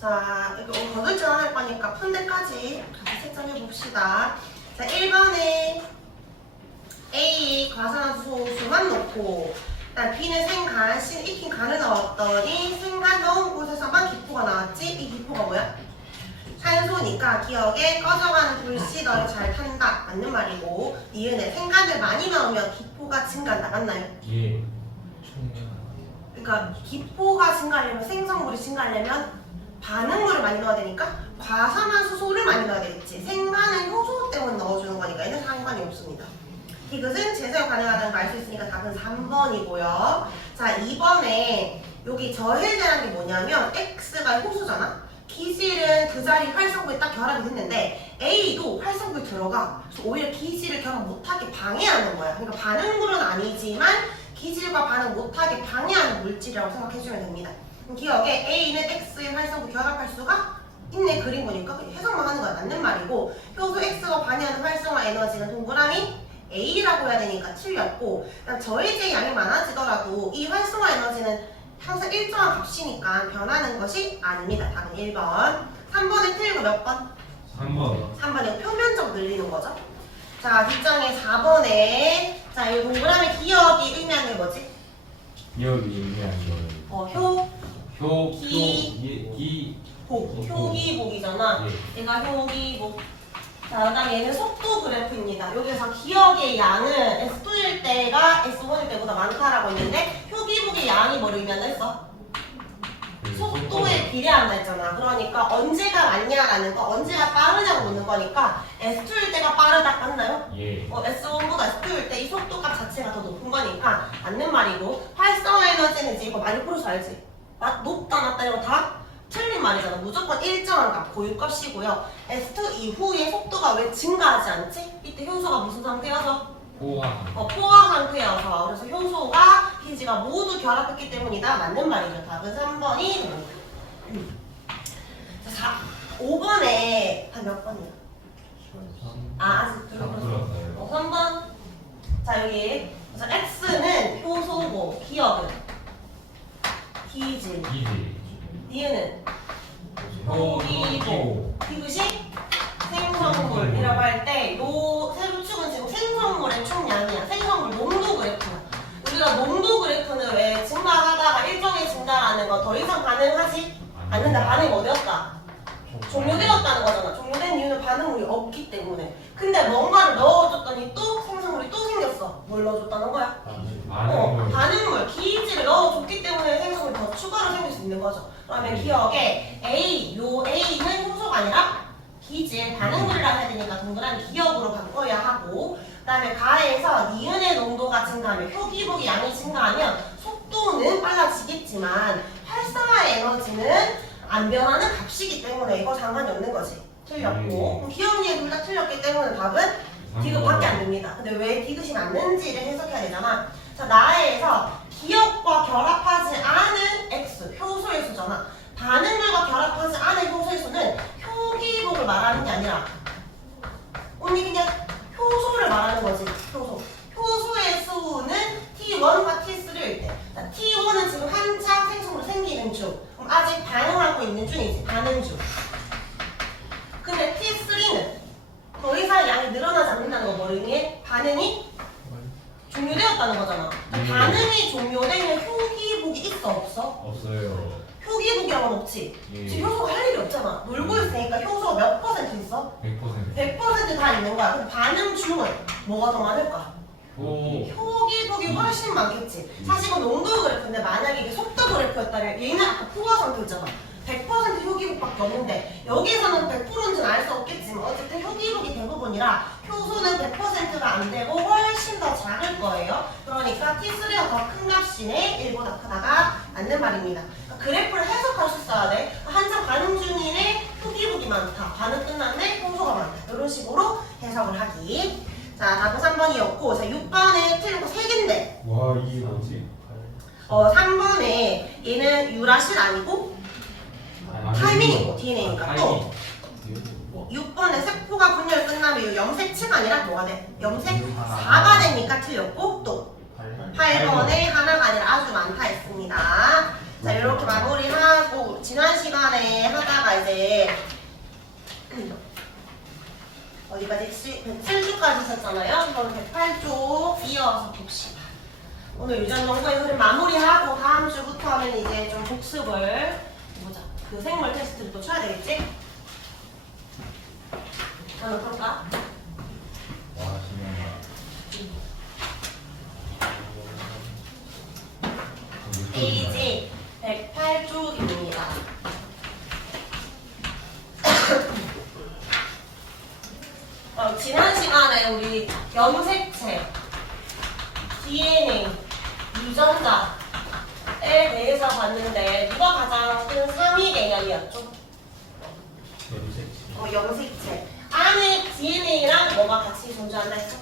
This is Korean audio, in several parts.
자, 이거 거들지 않을 거니까 푼 데까지 같이 채점해 봅시다. 자, 1번에 A 과산화수소수만 넣고, 일단 B는 생간, C는 익힌 간을 넣었더니 생간 넣은 곳에서만 기포가 나왔지? 이 기포가 뭐야? 산소니까 기억에 꺼져가는 불씨 너를 잘 탄다. 맞는 말이고, 니은에 생간을 많이 넣으면 기포가 증가한다. 맞나요? 예. 그러니까 기포가 증가하려면 생성물이 증가하려면 반응물을 많이 넣어야 되니까 과산화수소를 많이 넣어야 되겠지. 생간은 효소 때문에 넣어주는 거니까 얘는 상관이 없습니다. 이것은 제설 가능하다는 걸 알 수 있으니까 답은 3번이고요. 자, 2번에 여기 저해제라는 게 뭐냐면 X가 효소잖아. 기질은 그 자리 활성부에 딱 결합이 됐는데 A도 활성부에 들어가. 그래서 오히려 기질을 결합 못하게 방해하는 거야. 그러니까 반응물은 아니지만 기질과 반응 못하게 방해하는 물질이라고 생각해주면 됩니다. 그럼 기억에 A는 X의 활성부 결합할 수가 있네. 그림 보니까 해석만 하는 거야. 맞는 말이고, 효소 X가 반응하는 활성화 에너지는 동그라미 A라고 해야 되니까 틀렸고, 저해제 양이 많아지더라도 이 활성화 에너지는 항상 일정한 값이니까 변하는 것이 아닙니다. 답은 1번. 3번에 틀린 거 몇 번? 3번. 3번이 표면적 늘리는 거죠. 자, 뒷장에 4번에 자, 이 동그라미 기억이 의미하는 게 뭐지? 기억이 의미하는 효기복이잖아. 예. 얘가 효기복. 자, 그 다음에 얘는 속도 그래프입니다. 여기서 기억의 양은 S2일 때가 S1일 때보다 많다라고 했는데 효기복의 양이 뭘 의미한다 했어? 속도에 비례한다 했잖아. 그러니까 언제가 많냐라는 거, 언제가 빠르냐고 묻는 거니까 S2일 때가 빠르다. 맞나요? 예. S1보다 S2일 때 이 속도값 자체가 더 높은 거니까 맞는 말이고, 활성화 에너지는 이제 이거 많이 풀어서 알지? 높다 낮다 이거 다 틀린 말이잖아. 무조건 일정한 값, 고유값이고요. S2 이후에 속도가 왜 증가하지 않지? 이때 효소가 무슨 상태여서? 포화 상태여서. 그래서 효소가 기지가 모두 결합했기 때문이다. 맞는 말이죠. 답은 3번이 됩니다. 자, 5번에 한 몇 번이야? 아직 들어봤어요. 3번. 자, 여기 그래서 X는 효소고 기억은 기질, D는 효기복, 디귿이 생성물이라고 할 때 요 세로축은 지금 생성물의 총량이야. 생성물 농도 그래프야. 우리가 농도 그래프는 왜 증가하다가 일정히 증가하는 거 더 이상 가능하지 않는다. 반응이 어디였다? 종료되었다는 거잖아. 종료된 이유는 반응물이 없기 때문에. 근데 뭔가를 넣어줬더니 또 생성물이 또 생겼어. 뭘 넣어줬다는 거야? 반응물, 기질을 넣어줬기 때문에 생성물이 더 추가로 생길 수 있는 거죠. 그러면 기억에 요 A는 효소가 아니라 기질, 반응물이라고 해야 되니까 동그라미 기억으로 바꿔야 하고, 그 다음에 가에서 니은의 농도가 증가하면, 효기복의 양이 증가하면 속도는 빨라지겠지만 활성화 에너지는 안 변하는 값이기 때문에 이거 상관이 없는 거지. 틀렸고, 기억리에 둘 다 틀렸기 때문에 답은 디귿밖에 안 됩니다. 근데 왜 디귿이 맞는지를 해석해야 되잖아. 자, 나에서 기억과 결합하지 않은 X, 효소의 수잖아. 반응물과 결합하지 않은 효소의 수는 효기복을 말하는 게 아니라 언니 그냥 효소를 말하는 거지. 효소의 수는 T1과 T3일 때. 자, T1은 지금 한창 생성으로 생기는 중. 그럼 아직 반응하고 있는 중이지. 반응 중. 근데 T3는 더 이상 양이 늘어나지 않는다는 거 뭘 의미해? 반응이 종료되었다는 거잖아. 반응이 종료되면 효기복이 있어 없어? 없어요. 효기복이라고 는 없지. 예. 지금 효소가 할 일이 없잖아. 놀고 있으니까 효소가 몇 퍼센트 있어? 100%. 100% 다 있는 거야. 그럼 반응 중은 뭐가 더 많을까? 효기복이 훨씬 많겠지. 사실 이건 농도 그래프인데 만약에 이게 속도 그래프였다면 얘는 아까 포화 상태였잖아. 100% 효기복밖에 없는데 여기서는 100%인지는 알 수 없겠지만 어쨌든 효기복이 대부분이라 효소는 100%가 안 되고 훨씬 더 작을 거예요. 그러니까 T3가 더 큰 값이네. 1보다 크다가 맞는 말입니다. 그러니까 그래프를 해석할 수 있어야 돼. 한참 반응 중이네. 효기복이 많다. 반응 끝났네. 효소가 많다. 이런 식으로 해석을 하기. 자, 답은 3번이었고, 자, 6번에 틀린 거 3개인데. 와, 이게 뭐지? 3번에 얘는 유라실 아니고 타이밍이고 DNA니까 또 6번에 세포가 분열 끝나면 이 염색체가 아니라 뭐가 돼? 염색 4가 되니까 틀렸고 또 8번에 하나가 아니라 아주 많다 했습니다. 자, 이렇게 마무리하고 지난 시간에 하다가 이제 어디까지? 107주까지 있었잖아요. 그럼 108쪽 이어서 봅시다. 오늘 유전 정보의 흐름 마무리하고 다음 주부터는 이제 좀 복습을 보자. 그 생물 테스트를 또 쳐야 되겠지? 저는 그럴까? 와 신기하다. 페이지 108쪽입니다. 지난 시간에 우리 염색체, DNA, 유전자에 대해서 봤는데 누가 가장 큰 상위 개념이었죠? 염색체. 안에 DNA랑 뭐가 같이 존재한다 했어?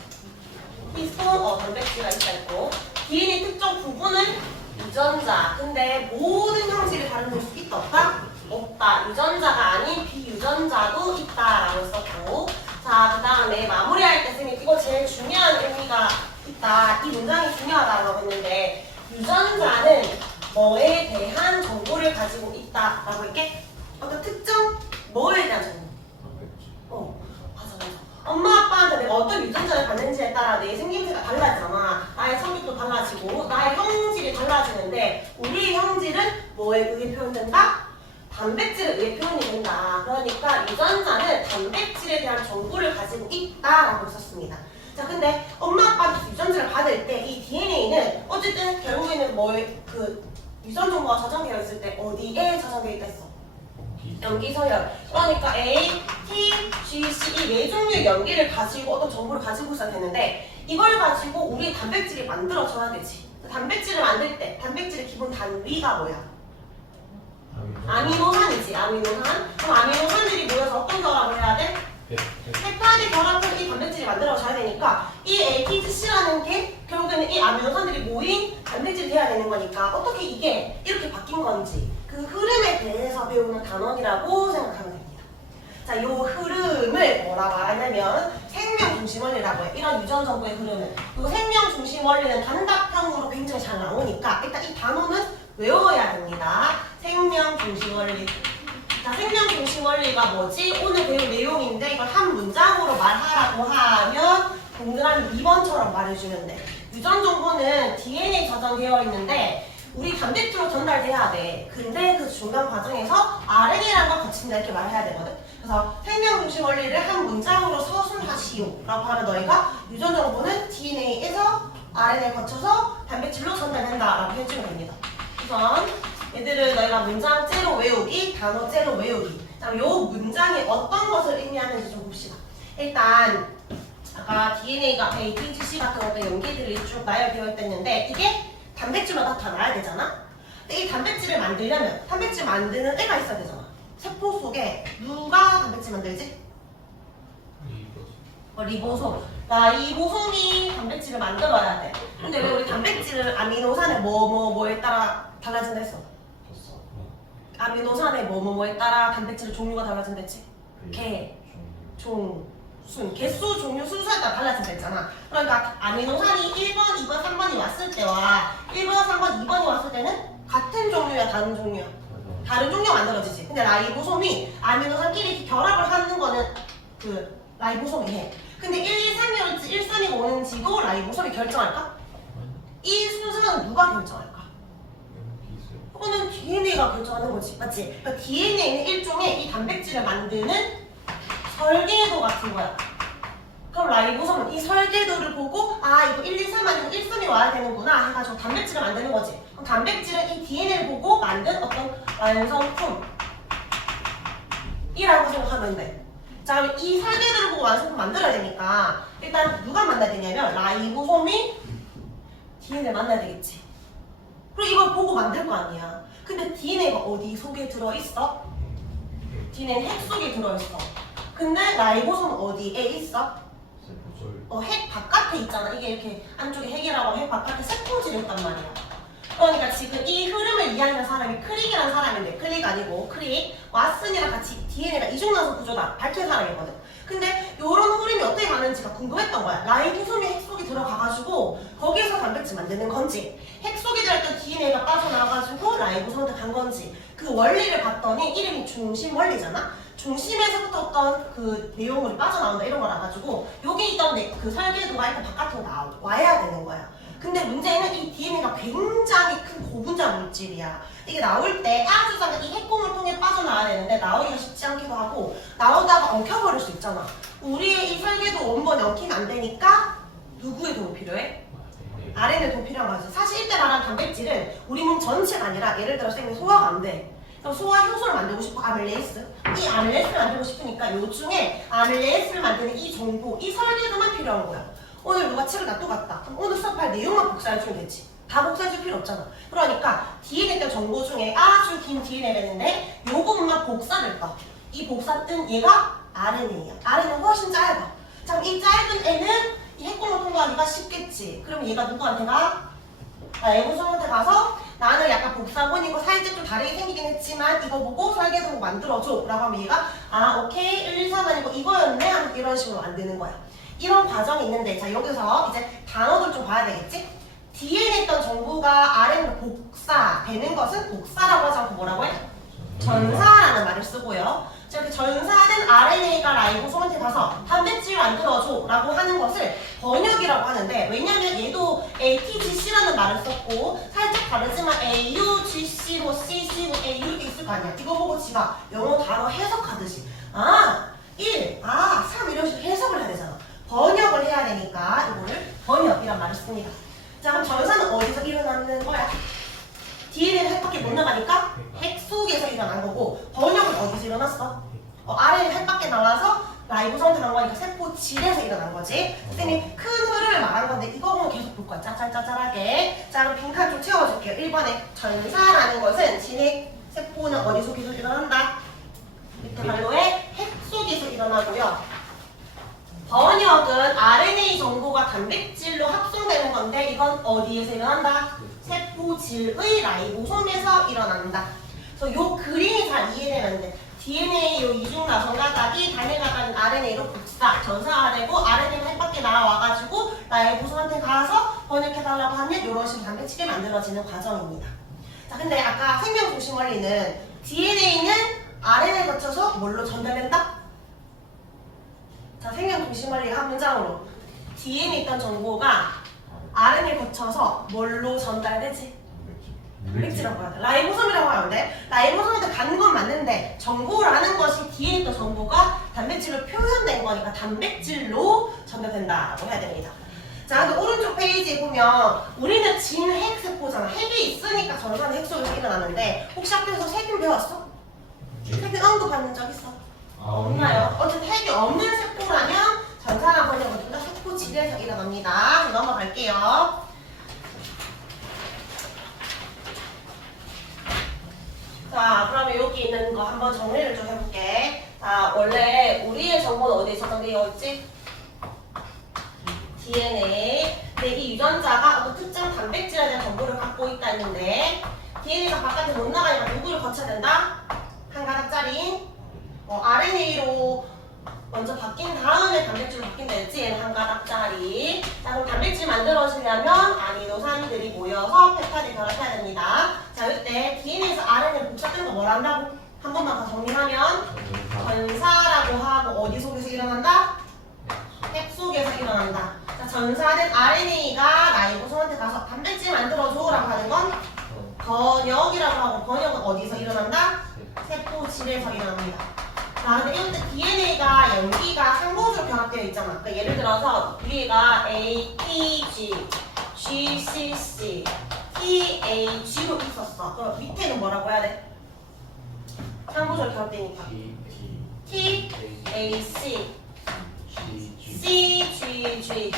히스톤, 단백질가 있고 DNA 특정 부분은 유전자. 근데 모든 형질이 다른 수 있다 없다? 없다. 유전자가 아닌 비유전자도 있다라고 썼고, 자, 그 다음에 마무리할 때 쌤이 이거 제일 중요한 의미가 있다. 이 문장이 중요하다고 했는데, 유전자는 뭐에 대한 정보를 가지고 있다라고 했게? 어떤 특정 뭐에 대한 정보? 맞아. 엄마 아빠한테 내가 어떤 유전자를 받는지에 따라 내 생김새가 달라지잖아. 나의 성격도 달라지고 나의 형질이 달라지는데 우리의 형질은 뭐에 의해 표현된다? 단백질에 의해 표현이 된다. 그러니까 유전자는 단백질에 대한 정보를 가지고 있다라고 썼습니다. 자, 근데 엄마 아빠한테 유전자를 받을 때 이 DNA는 어쨌든 결국에는 유전 정보가 저장되어 있을 때 어디에 저장되어 있다 했어? 염기 서열. 그러니까 A, T, G, C 이 네 종류의 염기를 가지고 어떤 정보를 가지고 있어야 되는데 이걸 가지고 우리 단백질이 만들어져야 되지. 단백질을 만들 때 단백질의 기본 단위가 뭐야? 아미노산이지. 아미노산. 그럼 아미노산들이 모여서 어떤 결합을 해야 돼? 펩타이드 결합을 이 단백질이 만들어져야 되니까 이 ATGC라는 게 결국에는 이 아미노산들이 모인 단백질이 돼야 되는 거니까 어떻게 이게 이렇게 바뀐 건지 그 흐름에 대해서 배우는 단원이라고 생각하면 됩니다. 자, 이 흐름을 뭐라고 하냐면 생명 중심 원리라고 해. 이런 유전 정보의 흐름은. 그리고 생명 중심 원리는 단답형으로 굉장히 잘 나오니까 일단 이 단어는 외워야 됩니다. 생명 중심 원리. 자, 생명 중심 원리가 뭐지? 오늘 배울 내용인데 이걸 한 문장으로 말하라고 하면 동그라미 2번처럼 말해주면 돼. 유전 정보는 DNA 저장되어 있는데 우리 단백질로 전달돼야 돼. 근데 그 중간 과정에서 RNA라는 걸 거친다 이렇게 말해야 되거든. 그래서 생명 중심 원리를 한 문장으로 서술하시오 라고 하면 너희가 유전 정보는 DNA에서 RNA를 거쳐서 단백질로 전달된다 라고 해주면 됩니다. 우선 얘들을 너희가 문장째로 외우기, 단어째로 외우기. 자, 요 문장이 어떤 것을 의미하는지 좀 봅시다. 일단 아까 DNA가 A, T, G, C 같은 어떤 염기들이 쭉 나열되어 있었는데 이게 단백질로 나타나야 되잖아? 근데 이 단백질을 만들려면 단백질 만드는 애가 있어야 되잖아. 세포 속에 누가 단백질 만들지? 리보솜. 라이보솜이 단백질을 만들어야 돼. 근데 왜 우리 단백질을 아미노산의 뭐에 따라 달라진다 했어? 아미노산의 뭐에 따라 단백질 종류가 달라진댔지? 개, 종, 순. 개수, 종류, 순서에 따라 달라진다 했잖아. 그러니까 아미노산이 1번, 2번, 3번이 왔을 때와 1번, 3번, 2번이 왔을 때는 같은 종류야, 다른 종류야? 다른 종류가 만들어지지. 근데 라이보솜이 아미노산끼리 결합을 하는 거는 그 라이보솜이 해. 근데 1, 2, 3이 올지 1, 3이 오는지도 라이보솜이 결정할까? 이 순서는 누가 결정할까? 그거는 DNA가 결정하는 거지, 맞지? 그러니까 DNA는 일종의 이 단백질을 만드는 설계도 같은 거야. 그럼 라이보솜은 이 설계도를 보고 아 이거 1, 2, 3 아니면 1, 3이 와야 되는구나 해가지고 단백질을 만드는 거지. 그럼 단백질은 이 DNA를 보고 만든 어떤 완성품이라고 생각하면 돼. 자, 그럼 이 설계도를 보고 완성품 만들어야 되니까 일단 누가 만나야 되냐면 라이보솜이 DNA를 만나야 되겠지. 그리고 이걸 보고 만들 거 아니야. 근데 DNA가 어디 속에 들어있어? DNA는 핵 속에 들어있어. 근데 라이보솜은 어디에 있어? 핵 바깥에 있잖아. 이게 이렇게 안쪽에 핵이라고 핵 바깥에 세포질이 있단 말이야. 그러니까 지금 이 흐름을 이해하는 사람이 크릭이라는 사람인데 크릭 아니고 크릭, 왓슨이랑 같이 DNA가 이중연속 구조다 밝힌 사람이거든. 근데 이런 흐름이 어떻게 가는지가 궁금했던 거야. 라이보솜이 핵 속에 들어가가지고 거기에서 단백질 만드는 건지, 핵 속에 들어있던 DNA가 빠져나와가지고 라이보솜한테 간 건지, 그 원리를 봤더니 이름이 중심 원리잖아. 중심에서부터 어떤 그 내용물이 빠져나온다 이런 걸 알아가지고 여기 있던 그 설계도가 일단 바깥으로 나와야 되는 거야. 근데 문제는 이 DNA가 굉장히 큰 고분자 물질이야. 이게 나올 때 아주 작은 이 핵공을 통해 빠져나와야 되는데 나오기가 쉽지 않기도 하고 나오다가 엉켜버릴 수 있잖아. 우리의 이 설계도 원본이 엉키면 안 되니까 누구의 도움이 필요해? RNA의 도움이 필요한 거지. 사실 이때 말한 단백질은 우리 몸 전체가 아니라 예를 들어 생긴 소화가 안 돼. 그럼 소화 효소를 만들고 싶고 아밀레이스. 이 아밀레이스를 만들고 싶으니까 요 중에 아밀레이스를 만드는 이 정보, 이 설계도만 필요한 거야. 오늘 누가 책을 놔또 갔다. 그럼 오늘 수업할 내용만 복사해주면 되지. 다 복사해줄 필요 없잖아. 그러니까 DNA 때 정보 중에 아주 긴 DNA가 있는데 요 부분만 복사를 떠. 이 복사 뜬 얘가 RNA야. RNA는 훨씬 짧아. 자, 그럼 이 짧은 애는 이 핵공을 통과하기가 쉽겠지. 그럼 얘가 누구한테 가? 라이보솜한테 가서 나는 약간 복사본이고 살짝 좀 다르게 생기긴 했지만 이거 보고 설계도 만들어줘 라고 하면 얘가 아 오케이 1, 2, 3 아니고 이거였네 하면 이런 식으로 만드는 거야. 이런 과정이 있는데 자 여기서 이제 단어들 좀 봐야 되겠지? DNA에 있던 정보가 RNA로 복사되는 것은 복사라고 하지 않고 뭐라고 해? 전사라는 말을 쓰고요. 이렇게 전사된 RNA가 라이보솜한테 가서 단백질 만들어줘 라고 하는 것을 번역이라고 하는데 왜냐면 얘도 ATGC라는 말을 썼고 살짝 다르지만 AUGC, 뭐 CC, 뭐 AU 이렇게 있을 거 아니야. 이거 보고 지가 영어 단어 해석하듯이 1, 3 이런 식으로 해석을 해야 되잖아. 번역을 해야 되니까 이거를 번역이란 말을 씁니다. 자 그럼 전사는 어디서 일어나는 거야? DNA는 핵밖에 못 나가니까 핵 속에서 일어난 거고 번역은 어디서 일어났어? RNA 핵 밖에 나와서 라이보솜한테 간 거니까 세포질에서 일어난 거지. 선생님이 큰 흐름을 말한 건데 이거 보면 계속 볼 거야. 짜잘짜잘하게. 자 그럼 빈칸 좀 채워줄게요. 1번에 전사라는 것은 진핵 세포는 어디 속에서 일어난다? 밑에 발로에 핵 속에서 일어나고요. 번역은 RNA 정보가 단백질로 합성되는 건데 이건 어디에서 일어난다? 세포질의 라이보솜에서 일어난다. 그래서 요 그림이 잘 이해되면 돼. DNA 요 이중나선 가닥이 단일가닥인 RNA로 복사, 전사되고 RNA가 핵 밖에 나와가지고 라이보솜한테 가서 번역해달라고 하면 이런 식으로 단백질이 만들어지는 과정입니다. 자, 근데 아까 생명 중심 원리는 DNA는 RNA에 거쳐서 뭘로 전달된다? 자, 생명 중심 원리가 한 문장으로 DNA에 있던 정보가 RNA에 거쳐서 뭘로 전달되지? 단백질이라고 해야 돼. 라이보솜이라고 하면 돼. 라이보솜한테 가는 건 맞는데 정보라는 것이 뒤에 있던 정보가 단백질로 표현된 거니까 단백질로 전달된다고 해야 됩니다. 자, 근데 오른쪽 페이지에 보면 우리는 진핵세포잖아. 핵이 있으니까 전사는 핵 속에서 일어나는데 혹시 학교에서 세균 배웠어? 세균 언급하는 적 있어? 없나요? 어쨌든 핵이 없는 세포라면 전사나 번역은 둘 다 세포질에서 일어납니다. 넘어갈게요. 자, 그러면 여기 있는 거 한번 정리를 좀 해볼게. 자, 원래 우리의 정보는 어디에 저장되어 있지? DNA. 근데 이 유전자가 어떤 특정 단백질에 대한 정보를 갖고 있다 했는데 DNA가 바깥에 못 나가니까 누구를 거쳐야 된다? 한 가닥짜리 RNA로 먼저 바뀐 다음에 단백질로 바뀐다 했지? 얘는 한 가닥짜리. 자, 그럼 단백질 만들어지려면 아미노산들이 모여서 펩타이드 결합해야 됩니다. 자, 이때 DNA에서 RNA를 복사된 거 뭐라 한다고? 한 번만 더 정리하면 전사라고 하고 어디 속에서 일어난다? 핵 속에서 일어난다. 자, 전사된 RNA가 라이보솜한테 가서 단백질 만들어줘 라고 하는 건 번역이라고 하고 번역은 어디서 일어난다? 세포질에서 일어납니다. 자, 근데 이때 DNA가 염기가 항공으로 결합되어 있잖아. 그러니까 예를 들어서 위에가 ATG, GCC, TH로 있었어. 그럼 밑에는 뭐라고 해야 돼? 항공으로 결합되니까 TAC, CGG,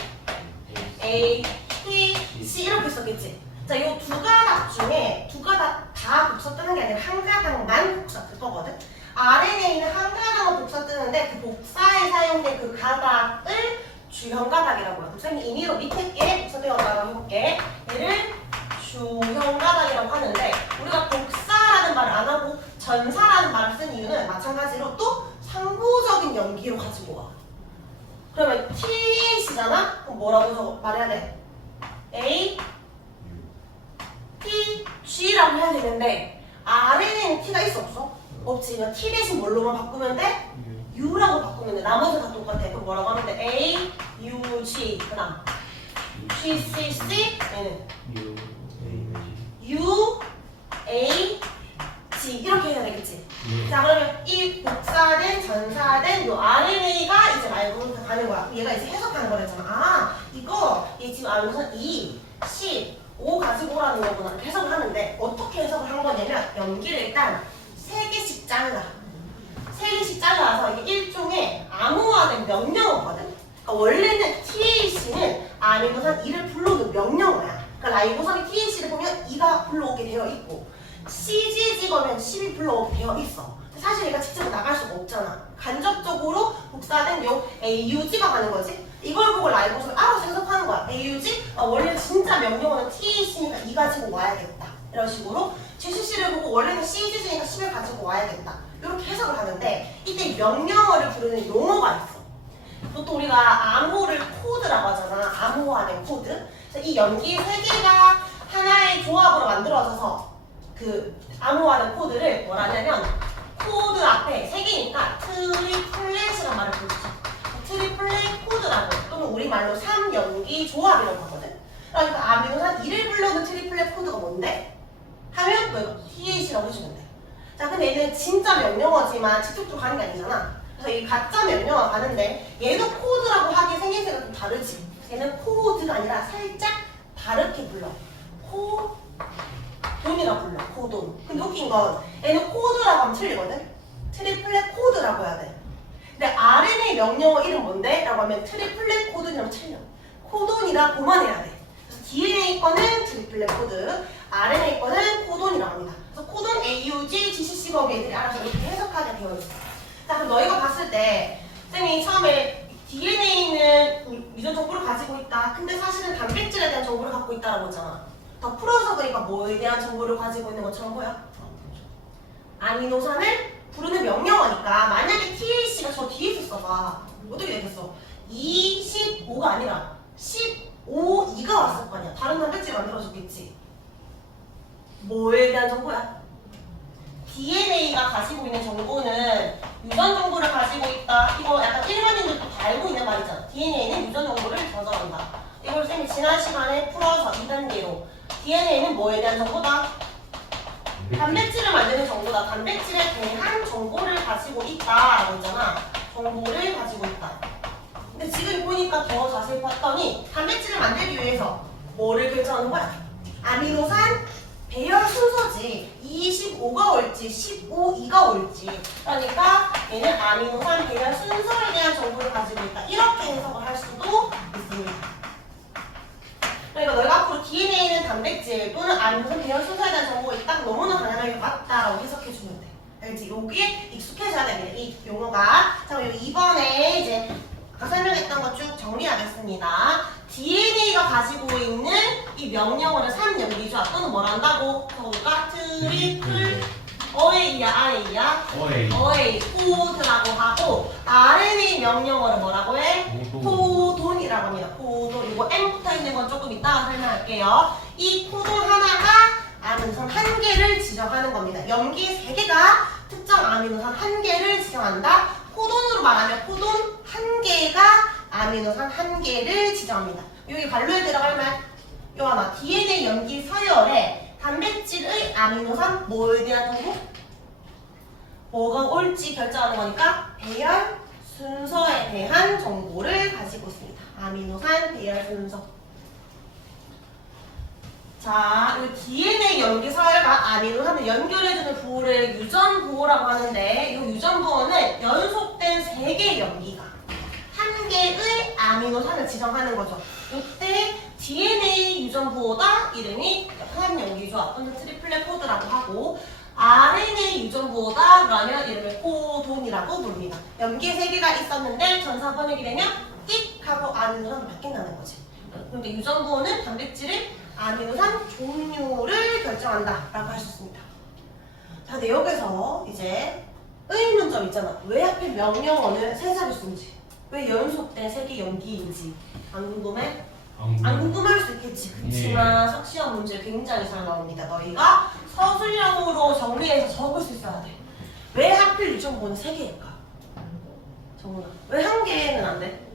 ATC 이렇게 있었겠지? 자, 이 두 가닥 중에 두 가닥 다 복사 뜨는 게 아니라 한 가닥만 복사 뜰 거거든? RNA는 한 가닥만 복사 뜨는데 그 복사에 사용된 그 가닥을 주형 가닥이라고 해요. 선생님 임의로 밑에 게 복사되었다고 해볼게. 얘를 주형 가닥이라고 하는데 우리가 복사라는 말을 안 하고 전사라는 말을 쓴 이유는 마찬가지로 또 상부적인 연기로 가지고 와. 뭐라고 말해야 돼? A, T, G라고 해야 되는데 R에는 T가 있어 없어? 없지. 그냥 T 대신 뭘로만 바꾸면 돼? U라고 바꾸면 돼. 나머지 다 똑같아. 그럼 뭐라고 하면 돼? A, U, G. 그 다음 G, C, C, 얘는 U, A, G. 이렇게 해야 되겠지? 자, 그러면 이 복사된, 전사된 요 RNA가 이제 말고 가는 거야. 얘가 이제 해석하는 거랬잖아. 아, 이거 얘 지금 우선 2, 10, 5 가지고 오라는 거구나. 이렇게 해석을 하는데 어떻게 해석을 한 거냐면 염기를 일단 3개씩 잘라. 3개씩 잘라서 이게 일종의 암호화된 명령어거든. 그러니까 원래는 TAC는 아미노산 2를 불러오는 명령어야. 그러니까 라이보산이 TAC를 보면 2가 불러오게 되어 있고 CG 찍으면 10이 불러오게 되어 있어. 사실 얘가 직접 나갈 수가 없잖아. 간접적으로 복사된 요 AUG가 가는 거지. 이걸 보고 라이보산을 알아서 해석하는 거야. AUG? 원래 진짜 명령어는 TAC니까 2 가지고 와야겠다. 이런 식으로 GCC를 보고 원래는 CGC니까 10을 가지고 와야겠다. 이렇게 해석을 하는데 이때 명령어를 부르는 용어가 있어. 보통 우리가 암호를 코드라고 하잖아. 암호화된 코드. 그래서 이 염기 3개가 하나의 조합으로 만들어져서 그 암호화된 코드를 뭐라 하냐면 코드 앞에 3개니까 트리플렛이라는 말을 부르죠. 트리플렛 코드라고 또는 우리말로 3염기 조합이라고 하거든. 그러니까 아미노산 2를 불러오는 트리플렛 코드가 뭔데? 하면 뭐 TAC라고 해주면 돼. 자, 근데 얘는 진짜 명령어지만 직접적으로 가는 게 아니잖아. 그래서 이 가짜 명령어가 가는데 얘도 코드라고 하기에 생김새가 좀 다르지. 얘는 코드가 아니라 살짝 다르게 불러. 코돈이라고 불러. 코돈. 근데 웃긴 건 얘는 코드라고 하면 틀리거든. 트리플렛 코드라고 해야 돼. 근데 RNA 명령어 이름 뭔데? 라고 하면 트리플렛 코드라고 틀려. 코돈이라고만 해야 돼. 그래서 DNA 거는 트리플렛 코드, RNA 거는 코돈이라고 합니다. 그래서 코돈 AUG, GCC 범위 애들이 알아서 이렇게 해석하게 되어 있어. 자, 그럼 너희가 봤을 때 쌤이 처음에 DNA는 유전 정보를 가지고 있다. 근데 사실은 단백질에 대한 정보를 갖고 있다라고 했잖아. 더 풀어서 그러니까 뭐에 대한 정보를 가지고 있는 것처럼 보여? 아미노산을 부르는 명령어니까 만약에 TAC가 저 뒤에 있었어봐. 어떻게 되겠어? 25가 아니라 15, 2가 왔을 거 아니야. 다른 단백질 만들어졌겠지. 뭐에 대한 정보야? DNA가 가지고 있는 정보는 유전 정보를 가지고 있다. 이거 약간 일반인들도 다 알고 있는 말이잖아. DNA는 유전 정보를 저장한다. 이걸 쌤이 지난 시간에 풀어서 2단계로 DNA는 뭐에 대한 정보다? 단백질을 만드는 정보다. 단백질에 대한 정보를 가지고 있다라고 했잖아. 정보를 가지고 있다. 근데 지금 보니까 더 자세히 봤더니 단백질을 만들기 위해서 뭐를 결정하는 거야? 아미노산 배열 순서지. 25가 올지 15, 2가 올지. 그러니까 얘는 아미노산 배열 순서에 대한 정보를 가지고 있다. 이렇게 해석을 할 수도 있습니다. 그러니까 너희가 앞으로 DNA는 단백질 또는 아미노산 배열 순서에 대한 정보가 있다. 너무나 당연하게 맞다라고 해석해주면 돼. 알지? 여기에 익숙해져야 됩니다. 이 용어가. 자, 그럼 이번에 이제 아까 설명했던 거 쭉 정리하겠습니다. DNA가 가지고 있는 이 명령어는 3염기조합 또는 뭘 한다고? 적어볼까? 트리플 어웨이야, 아웨이야? 어웨이, 코드라고 하고 RNA 명령어를 뭐라고 해? 코돈이라고 합니다. 코돈. 이거 M 붙어있는 건 조금 이따가 설명할게요. 이 코돈 하나가 아미노산 1개를 지정하는 겁니다. 염기 3개가 특정 아미노산 1개를 지정한다. 코돈으로 말하면 코돈 1개가 아미노산 1개를 지정합니다. 여기 관로에 들어갈 말, 요 하나. DNA 염기 서열에 단백질의 아미노산 뭐에 대한 정보? 뭐가 올지 결정하는 거니까 배열 순서에 대한 정보를 가지고 있습니다. 아미노산 배열 순서. 자, 이 DNA 염기 서열과 아미노산을 연결해주는 부호를 유전부호라고 하는데 이 유전부호는 연속된 3개의 염기가 1개의 아미노산을 지정하는 거죠. 이때 DNA 유전부호다 이름이 한염기조합 또는 트리플렛 코드라고 하고 RNA 유전부호다 그러면 이름을 코돈이라고 부릅니다. 염기 3개가 있었는데 전사 번역이 되면 띡 하고 아미노산으로 바뀐다는 거지. 그런데 유전부호는 단백질의 아미노산 종류를 결정한다 라고 할 수 있습니다. 자, 근데 여기서 이제 의문점 있잖아. 왜 하필 명령어는 세 자릿수인지, 왜 연속된 3개 염기인지. 안 궁금해? 안 안 궁금할 수 있겠지. 그렇지만 석시험 문제 굉장히 잘 나옵니다. 너희가 서술형으로 정리해서 적을 수 있어야 돼. 왜 하필 유전본은 3개일까? 정훈아. 왜 1개는 안 돼?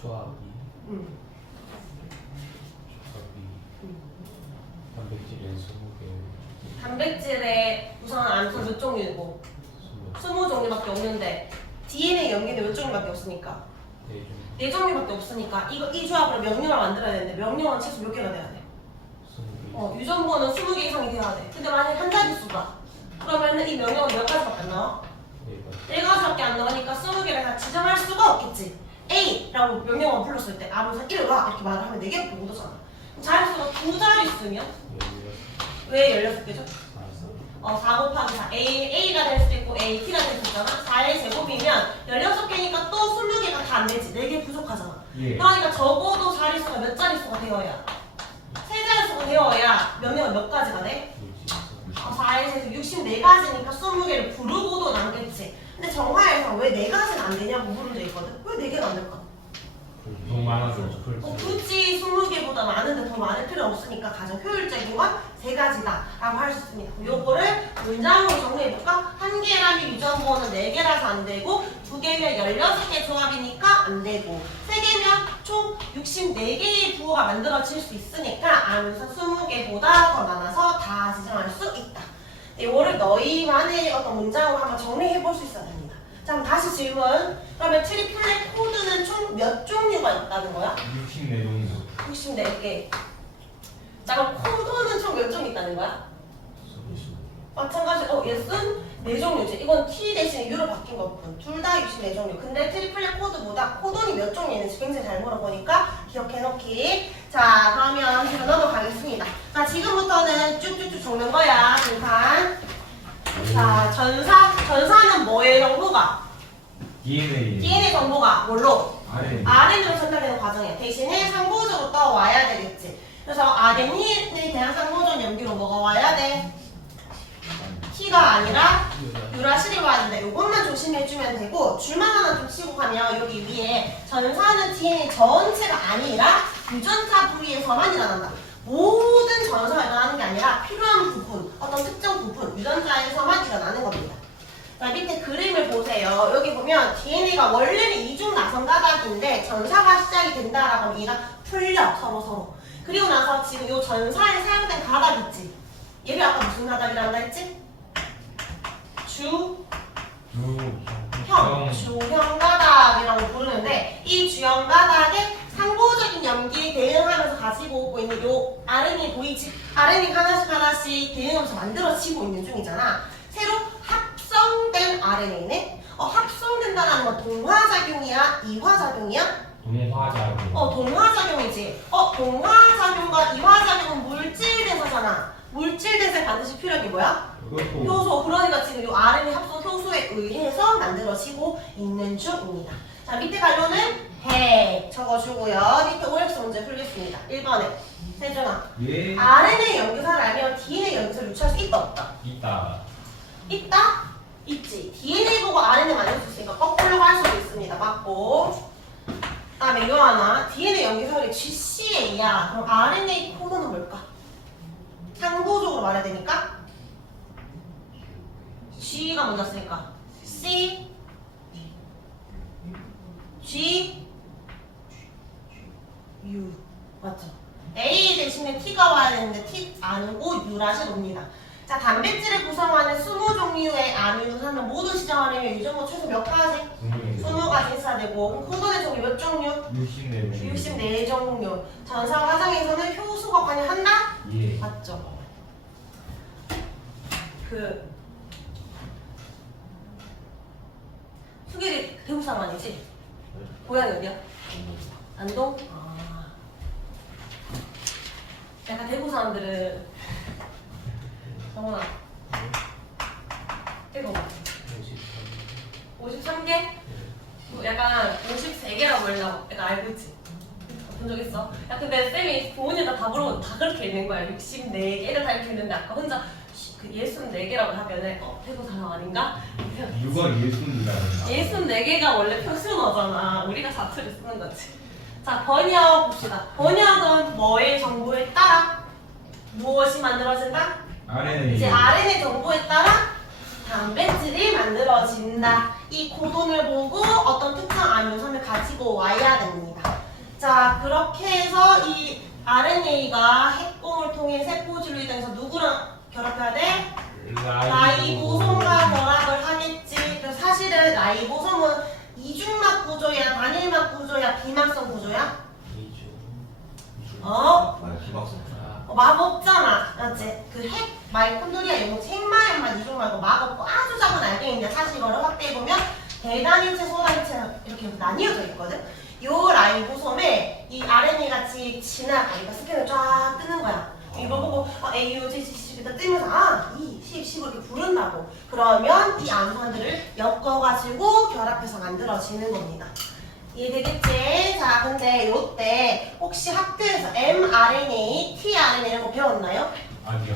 조합이 응. 단백질에 20개 단백질의 우선 암소 몇 종류고 20종류밖에 없는데 DNA 연기는 몇 종류밖에 없으니까 4종류밖에 없으니까 이 조합으로 명령을 만들어야 되는데 명령은 최소 몇 개가 돼야 돼? 유전본은 20개 이상이 돼야 돼. 근데 만약에 한 자릿수다. 그러면은 이 명령은 몇 가지밖에 안 나와? 4가지밖에 안 나오니까 20개를 다 지정할 수가 없겠지. A라고 명령어 불렀을 때 아무사 1을 와 이렇게 말을 하면 4개밖에 못 오잖아. 자릿수가 2자릿수면 왜 16개죠? 4 곱하기 4 A가 될 수도 있고 T가 될 수 있잖아. 4의 제곱이면 16개니까 또 20개가 다 안 되지. 4개 부족하잖아. 그러니까 적어도 자릿수가 몇 자릿수가 되어야 3자릿수가 되어야 명령어 몇 가지가 돼? 4의 제곱 64가지니까 20개를 부르고도 남겠지. 근데 정화에서 왜 4가지는 안 되냐고 물어져 있거든. 왜 4개가 안 될까? 너무 많아서 굳이 20개보다 많은데 더 많을 필요 없으니까 가장 효율적인 건 3가지다 라고 할 수 있습니다. 요거를 문장으로 정리해볼까? 1개라면 유전번호는 4개라서 안 되고 2개면 16개 조합이니까 안 되고 3개면 총 64개의 부호가 만들어질 수 있으니까 암에서 20개보다 더 많아서 다 지정할 수 있다. 이거를 너희만의 어떤 문장으로 한번 정리해볼 수 있어야 됩니다. 자, 그럼 다시 질문. 그러면 트리플렛 코드는 총 몇 종류가 있다는 거야? 64종류 64개. 자, 그럼 코드는 총 몇 종류 있다는 거야? 마찬가지. 예스는 4종류지. 이건 T 대신에 U로 바뀐 거군. 둘 다 64종류. 근데 트리플렛 코드보다 코돈이 몇 종류 있는지 굉장히 잘 물어보니까 기억해놓기. 자, 그러면 제가 넘어가겠습니다. 자, 지금부터는 쭉쭉쭉 적는 거야. 등판. 자, 전사는 뭐의 정보가? DNA 정보가 뭘로? RNA로 전달되는 과정이야. 대신에 상부적으로 떠와야 되겠지. 그래서 RNA에 대한 상부적 연기로 뭐가 와야 돼? T가 아니라 유라실이 와야 된다. 이것만 조심해주면 되고 줄만 하나 좀 치고 가면 여기 위에 전사는 DNA 전체가 아니라 유전자 부위에서만 일어난다. 모든 전사가 일어나는 게 아니라 필요한 부분, 어떤 특정 부분, 유전자에서만 일어나는 겁니다. 자, 밑에 그림을 보세요. 여기 보면 DNA가 원래는 이중 나선 가닥인데 전사가 시작이 된다라고 하면 얘가 풀려 서로. 그리고 나서 지금 이 전사에 사용된 가닥 있지? 얘를 아까 무슨 가닥이라고 했지? 주형 가닥이라고 부르는데 이 주형 가닥에 상부적인 연기에 대응하면서 가지고 오고 있는 요 RNA 보이지? RNA 하나씩 대응하면서 만들어지고 있는 중이잖아. 새로 합성된 RNA네? 합성된다는 건 동화작용이야? 이화작용이야? 동화작용이지. 동화작용과 이화작용은 물질대사잖아. 물질대사에 반드시 필요한 게 뭐야? 효소. 그러니까 지금 이 RNA 합성 효소에 의해서 만들어지고 있는 중입니다. 자, 밑에 가로는 100 적어주고요. 밑에 OX 문제 풀겠습니다. 1번에 세준아. RNA 연기사를 알면 DNA 연기사를 유추할 수 있다 없다? 있다? 있지. DNA 보고 RNA 만들 수 있으니까 거꾸로 할 수도 있습니다. 맞고. 그 다음에 이거 하나. DNA 연기사를 GCA야. 그럼 RNA 코드는 뭘까? 상부적으로 말해야 되니까 G가 먼저 쓰니까 C, G, U. 맞죠? A 대신에 T가 와야 되는데 T 아니고 U라시 옵니다. 자, 단백질을 구성하는 20종류의 아미노산은 모두 시정하려면 유전자 최소 몇 가지? 20가지 있어야 되고 그럼 코돈의 종류 몇 종류? 64종류. 전사 과정에서는 효소가 관여한다? 맞죠? 수길이 대구 사람 아니지? 고향이 어디야? 안동? 약간 대구 사람들은 정원아 읽어봐. 53개? 약간 53개라고 읽려고 약간 알고 있지? 본 적 있어? 야 근데 쌤이 부모님 다 물어보고 다 그렇게 읽는 거야. 64개를 다 이렇게 읽는데 아까 혼자 그 64개라고 하면은 태국 사람 아닌가? 누가 예순이라 그랬나? 64개가 원래 표준어잖아. 우리가 자투를 쓰는 거지. 자, 번역 봅시다. 번역은 뭐의 정보에 따라 무엇이 만들어진다? RNA. 이제 RNA 정보에 따라 단백질이 만들어진다. 이 코돈을 보고 어떤 특정 아미노산을 가지고 와야 됩니다. 자, 그렇게 해서 이 RNA가 핵공을 통해 세포질로 이동해서 누구랑 결합해야 돼? 라이보솜과 결합을 하겠지. 그래서 사실은 라이보솜은 이중막 구조야, 단일막 구조야, 비막성 구조야? 막 없잖아. 맞지? 그 핵 마이콘드리아 용체 핵마연만 이중 말고 막 없고 아주 작은 알갱인데 사실 이거를 확대해보면 대단일체, 소단일체 이렇게 나뉘어져 있거든? 요 라이보솜에 이 RNA 같이 지나가. 이거 스캔을 쫙 뜨는 거야. 이거 보고 A, U, G, C, C부터 뜨면서 E, 10 이렇게 부른다고. 그러면 이 암산들을 엮어가지고 결합해서 만들어지는 겁니다. 이해되겠지? 자, 근데 요때 혹시 학교에서 mRNA, tRNA 이런 거 배웠나요? 아직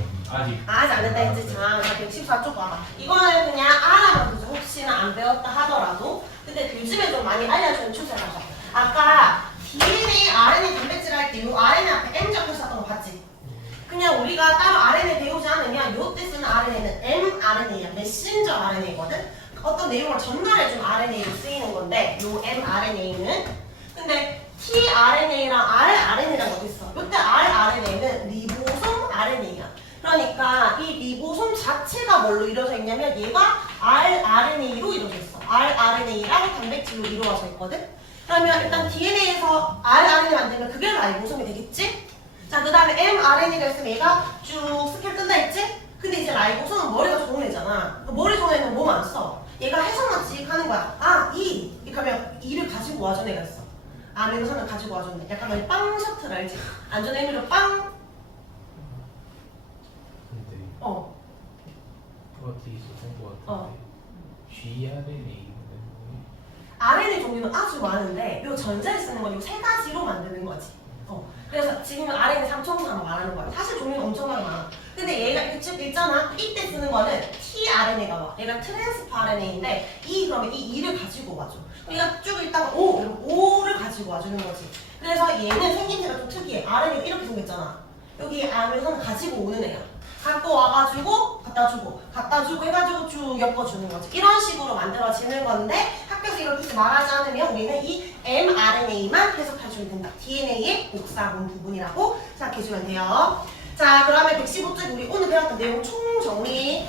아직 안 했다 했지. 자, 114쪽 봐봐. 이거는 그냥 알아만 두죠. 혹시나 안 배웠다 하더라도. 근데 요즘에 좀 많이 알려주는 추세라서. 아까 DNA, RNA 단백질 할 때 요 RNA 앞에 M 적혀 있었던 거 봤지? 그냥 우리가 따로 RNA 배우지 않으면 요때 쓰는 RNA는 mRNA야. 메신저 RNA거든? 어떤 내용을 전달해준 RNA로 쓰이는 건데 요 mRNA는 근데 tRNA랑 rRNA랑 어디 있어? 요때 rRNA는 리보솜 RNA야. 그러니까 이 리보솜 자체가 뭘로 이루어져 있냐면 얘가 rRNA로 이루어져 있어. rRNA랑 단백질로 이루어져 있거든? 그러면 일단 DNA에서 rRNA 만들면 그게 라이보솜이 되겠지? 자, 그 다음에 mRNA가 있으면 얘가 쭉 스캔 뜬다 했지? 근데 이제 라이보솜은 머리가 좋은 애잖아. 머리 좋은 애는 몸 안 써. 얘가 해석만 지식하는 거야. 아, 이렇게 하면 이를 가지고 와준 애가 있어. 아미노산을 가지고 와준 애. 약간 빵 셔틀 알지? 안전 의미로 빵. 근데 어디서 본것 같은데 GRNA RNA 종류는 아주 많은데 요 전자에 쓰는 건 요 세 가지로 만드는 거지. 그래서 지금 RNA 삼총사만 말하는 거야. 사실 종류는 엄청나게 많아. 근데 얘가 이렇게 쭉 있잖아. 이때 쓰는 거는 tRNA가 와. 얘가 트랜스퍼 RNA인데 그러면 이 2를 가지고 와줘. 얘가 쭉 있다가 O를 가지고 와주는 거지. 그래서 얘는 생김새가 좀 특이해. RNA가 이렇게 생겼잖아. 여기 아미노산을 가지고 오는 애야. 갖고 와가지고 갖다 주고 해가지고 쭉 엮어주는 거지. 이런 식으로 만들어지는 건데 학교에서 이걸 굳이 말하지 않으면 우리는 이 mRNA만 해석해주면 된다. DNA의 복사본 부분이라고 생각해주면 돼요. 자, 그러면 115쪽 우리 오늘 배웠던 내용 총정리.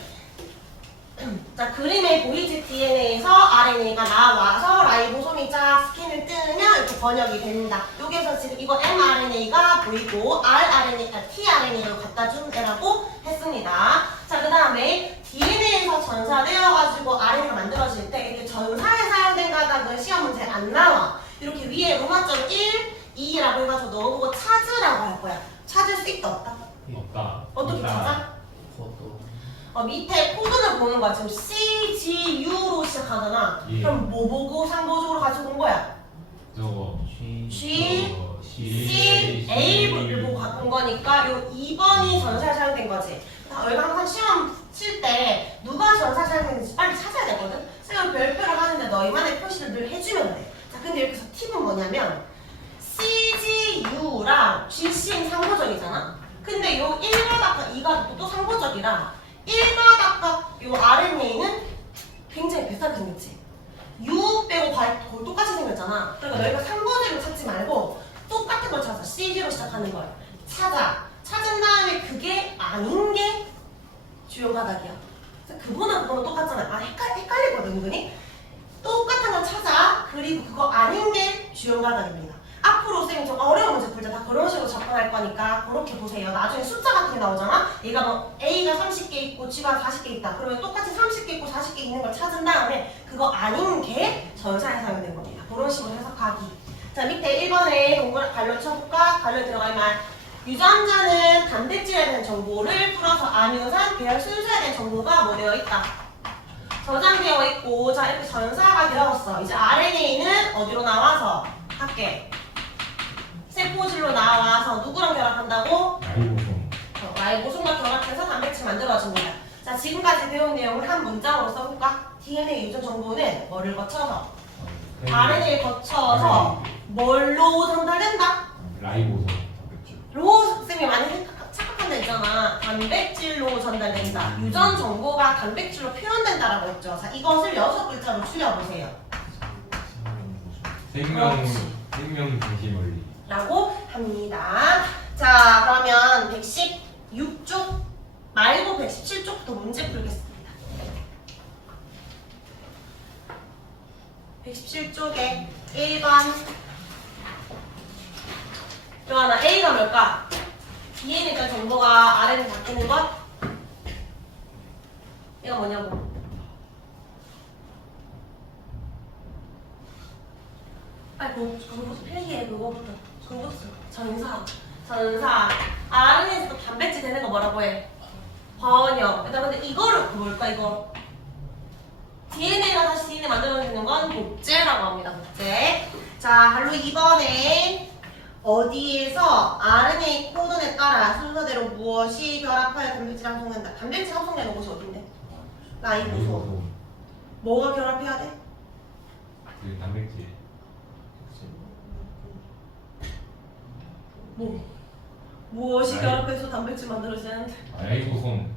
자, 그림에 보이지? DNA에서 RNA가 나와서 라이보솜이 쫙 스캔을 뜨면 이렇게 번역이 됩니다. 여기에서 지금 이거 mRNA가 보이고 tRNA를 갖다 준 애라고 했습니다. 자, 그 다음에 DNA에서 전사되어가지고 RNA가 만들어질 때 이렇게 전사에 사용된 가닥은 시험 문제에 안 나와. 이렇게 위에 로마점 1, 2라고 해가지고 넣어보고 찾으라고 할 거야. 찾을 수 있다 없다? 없다. 어떻게 찾아? 그것도 밑에 코드를 보는 거야. 지금 CGU로 시작하잖아. 예. 그럼 뭐 보고 상보적으로 가지고 온 거야? 저거 G, C, A를 보고 갖고 온 거니까 요 2번이 전사에 사용된 거지. 우리가 항상 시험 칠 때 누가 전사에 사용됐는지 빨리 찾아야 되거든? 그래서 별표를 하는데 너희만의 표시를 늘 해주면 돼. 자, 근데 여기서 팁은 뭐냐면 CGU랑 GC는 상보적이잖아? 근데 요 1가닥과 2가닥도 또 상보적이라 1가닥과 요 RNA는 굉장히 비슷하게 생겼지. U 빼고 거의 똑같이 생겼잖아. 그러니까 너희가 상보적으로 찾지 말고 똑같은 걸 찾아. CG로 시작하는 걸 찾은 다음에 그게 아닌 게 주요 가닥이야. 그래서 그거는 똑같잖아. 헷갈리거든 은근히. 똑같은 걸 찾아. 그리고 그거 아닌 게 주요 가닥입니다. 앞으로 쌤이 좀 어려운 문제 풀 때 다 그런 식으로 접근할 거니까 그렇게 보세요. 나중에 숫자 같은 게 나오잖아. 얘가 뭐 A가 30개 있고 G가 40개 있다. 그러면 똑같이 30개 있고 40개 있는 걸 찾은 다음에 그거 아닌 게 전사에 사용된 겁니다. 그런 식으로 해석하기. 자, 밑에 1번에 동그랗게 관련 쳐볼까? 관련 들어갈 말. 유전자는 단백질에 대한 정보를 풀어서 아미노산, 배열 순서에 대한 정보가 뭐 되어 있다. 저장되어 있고, 자, 이렇게 전사가 되었어. 이제 RNA는 어디로 나와서 할게. 세포질로 나와서 누구랑 결합한다고? 라이보솜. 라이보솜과 결합해서 단백질 만들어집니다. 자, 지금까지 배운 내용을 한 문장으로 써볼까? DNA 유전 정보는 뭐를 거쳐서? RNA를 거쳐서 뭘로 전달된다? 라이보솜. 로 쌤이 많이 착각한 데 있잖아. 단백질로 전달된다. 유전 정보가 단백질로 표현된다라고 했죠. 자, 이것을 6글자로 줄여보세요. 생명 그렇지. 중심 원리. 라고 합니다. 자, 그러면 116쪽 말고 117쪽부터 문제 풀겠습니다. 117쪽에 1번 요하나 A가 뭘까? DNA니까 정보가 RNA 바뀌는 것? 얘가 뭐냐고? 아니 그거부터 필기해. 그거부터 전사 RNA에서 단백질 되는 거 뭐라고 해? 번역. 일단 근데 이거를 뭘까 이거? DNA가 다시 DNA 만들어내는 건 복제라고 합니다. 복제. 자, 할로 2번에 어디에서 RNA 코드에 따라 순서대로 무엇이 결합하여 단백질 합성된다. 단백질 합성되는 곳이 어딘데? 라이보솜. 뭐가 결합해야 돼? 그 단백질. 무엇이 라이- 결합해서 단백질 만들어지는데? 라이보솜.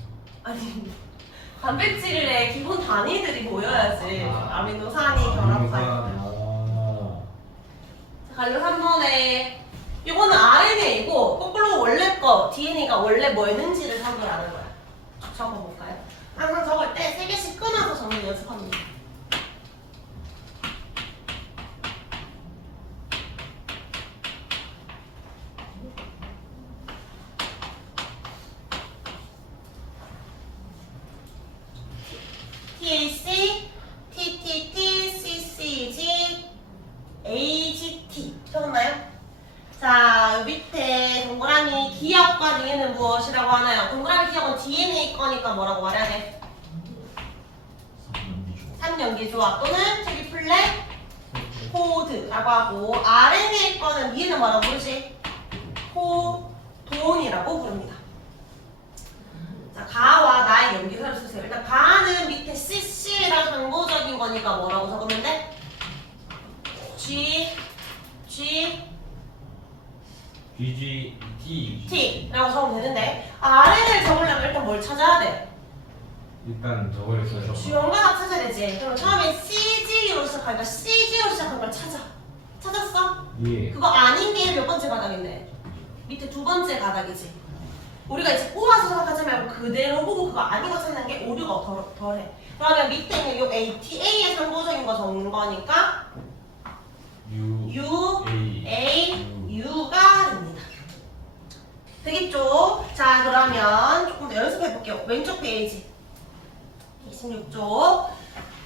아니 단백질의 기본 단위들이 모여야지 아미노산이 아미노산. 결합하여. 자, 갈로 3번에 이거는 RNA이고 거꾸로 원래 거 DNA가 원래 뭐였는지를 확인하는 거야. 적어볼까요? 항상 적을 때 3개씩 끊어서 적는 연습합니다. TAC, TTT, CCG, AGT 적었나요? 자, 밑에 동그라미 기억과 링에는 무엇이라고 하나요? 동그라미 기억은 DNA 거니까 뭐라고 말해야 돼? 3연기 조합 또는 트리플렛 코드라고 하고 RNA 거는 미에는 뭐라고 부르지? 코돈이라고 부릅니다. 자, 가와 나의 연기사를 쓰세요. 일단 가는 밑에 CC랑 상호적인 거니까 뭐라고 적으면 돼? T라고 적으면 되는데 RNA를 적으려면 일단 뭘 찾아야 돼? 일단 저거를 써서. 주연과 다 찾아야 되지. 그럼 처음에 CG로 시작하니까 CG로 시작한 걸 찾아. 찾았어? 예. 그거 아닌 게 몇 번째 가닥인데? 밑에 2번째 가닥이지. 우리가 이제 꼬아서 생각하지 말고 그대로 보고 그거 아닌 거 찾는 게 오류가 덜해. 그러면 밑에 있는 요 ATA의 상호적인 거 적는 거니까 U가 됩니다. 되겠죠? 자, 그러면 조금 더 연습해 볼게요. 왼쪽 페이지 26쪽.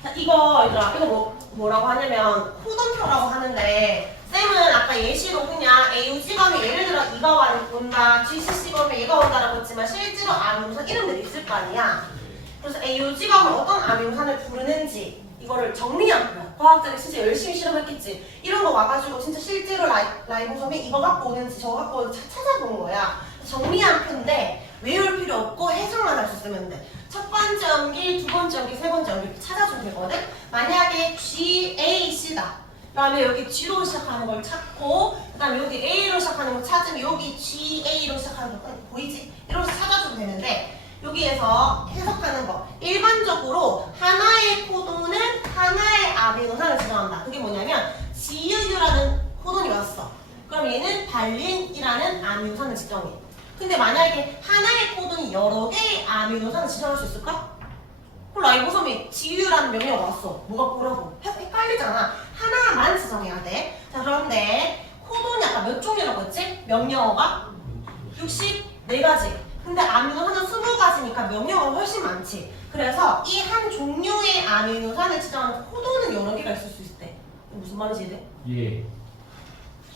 자, 이거 얘들아, 이거 뭐라고 하냐면 코돈표라고 하는데 쌤은 아까 예시로 그냥 AUG 가면 예를 들어 이가 온다, GCC 가면 얘가 온다라고 했지만 실제로 아미노산 이름들이 있을 거 아니야. 그래서 AUG 가면 어떤 아미노산을 부르는지 이거를 정리한 거야. 과학자들이 진짜 열심히 실험했겠지. 이런 거 와가지고 진짜 실제로 라이보솜이 이거 갖고 오는지 저거 갖고 오는지 찾아본 거야. 정리한 표인데 외울 필요 없고 해석만 할 수 있으면 돼. 첫 번째 연기, 두 번째 연기, 세 번째 연기 찾아주면 되거든. 만약에 GAC다. 그다음에 여기 G로 시작하는 걸 찾고, 그다음에 여기 A로 시작하는 걸 찾으면 여기 GA로 시작하는 거 보이지? 이렇게 찾아주면 되는데 여기에서 해석하는 거 일반적으로 하나의 코돈은 하나의 아미노산을 지정한다. 그게 뭐냐면 GU라는 코돈이 왔어. 그럼 얘는 발린이라는 아미노산을 지정해. 근데 만약에 하나의 코돈이 여러 개의 아미노산을 지정할 수 있을까? 라이보솜이 GU라는 명령어가 왔어. 뭐라고? 헷갈리잖아. 하나만 지정해야 돼. 자, 그런데 코돈이 아까 몇 종류라고 했지? 명령어가 64가지. 근데 아미노산은 20가지니까 명령어가 훨씬 많지. 그래서 이 한 종류의 아미노산을 지정하는 코돈은 여러 개가 있을 수 있대. 무슨 말인지 이해? 예.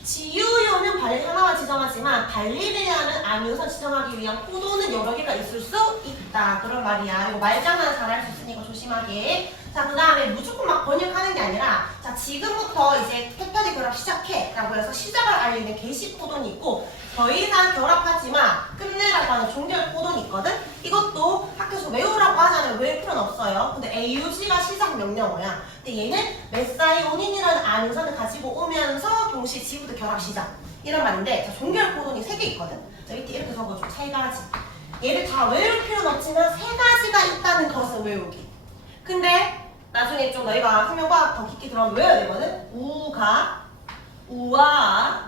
GU는 발린 하나만 지정하지만 발린이라는 아미노산 지정하기 위한 코돈은 여러 개가 있을 수 있다. 그런 말이야. 이거 말장난 잘할 수 있으니까 조심하게. 자, 그 다음에 무조건 막 번역하는 게 아니라 자, 지금부터 이제 펩타이드 결합 시작해 라고 해서 시작을 알리는 게시 코돈이 있고 더 이상 결합하지 마 끝내라고 하는 종결 코돈이 있거든. 이거 이것도 학교에서 외우라고 하잖아요. 외울 필요는 없어요. 근데 AUG가 시작 명령어야. 근데 얘는 메사이오닌이라는 아미노산을 가지고 오면서 동시에 지구도 결합 시작. 이런 말인데 자, 종결 코돈이 3개 있거든. 자, 밑에 이렇게 적어줘. 3가지. 얘를 다 외울 필요는 없지만 3가지가 있다는 것을 외우기. 근데 나중에 좀 너희가 생명과학 더 깊게 들어가면 외워야 되거든. 우와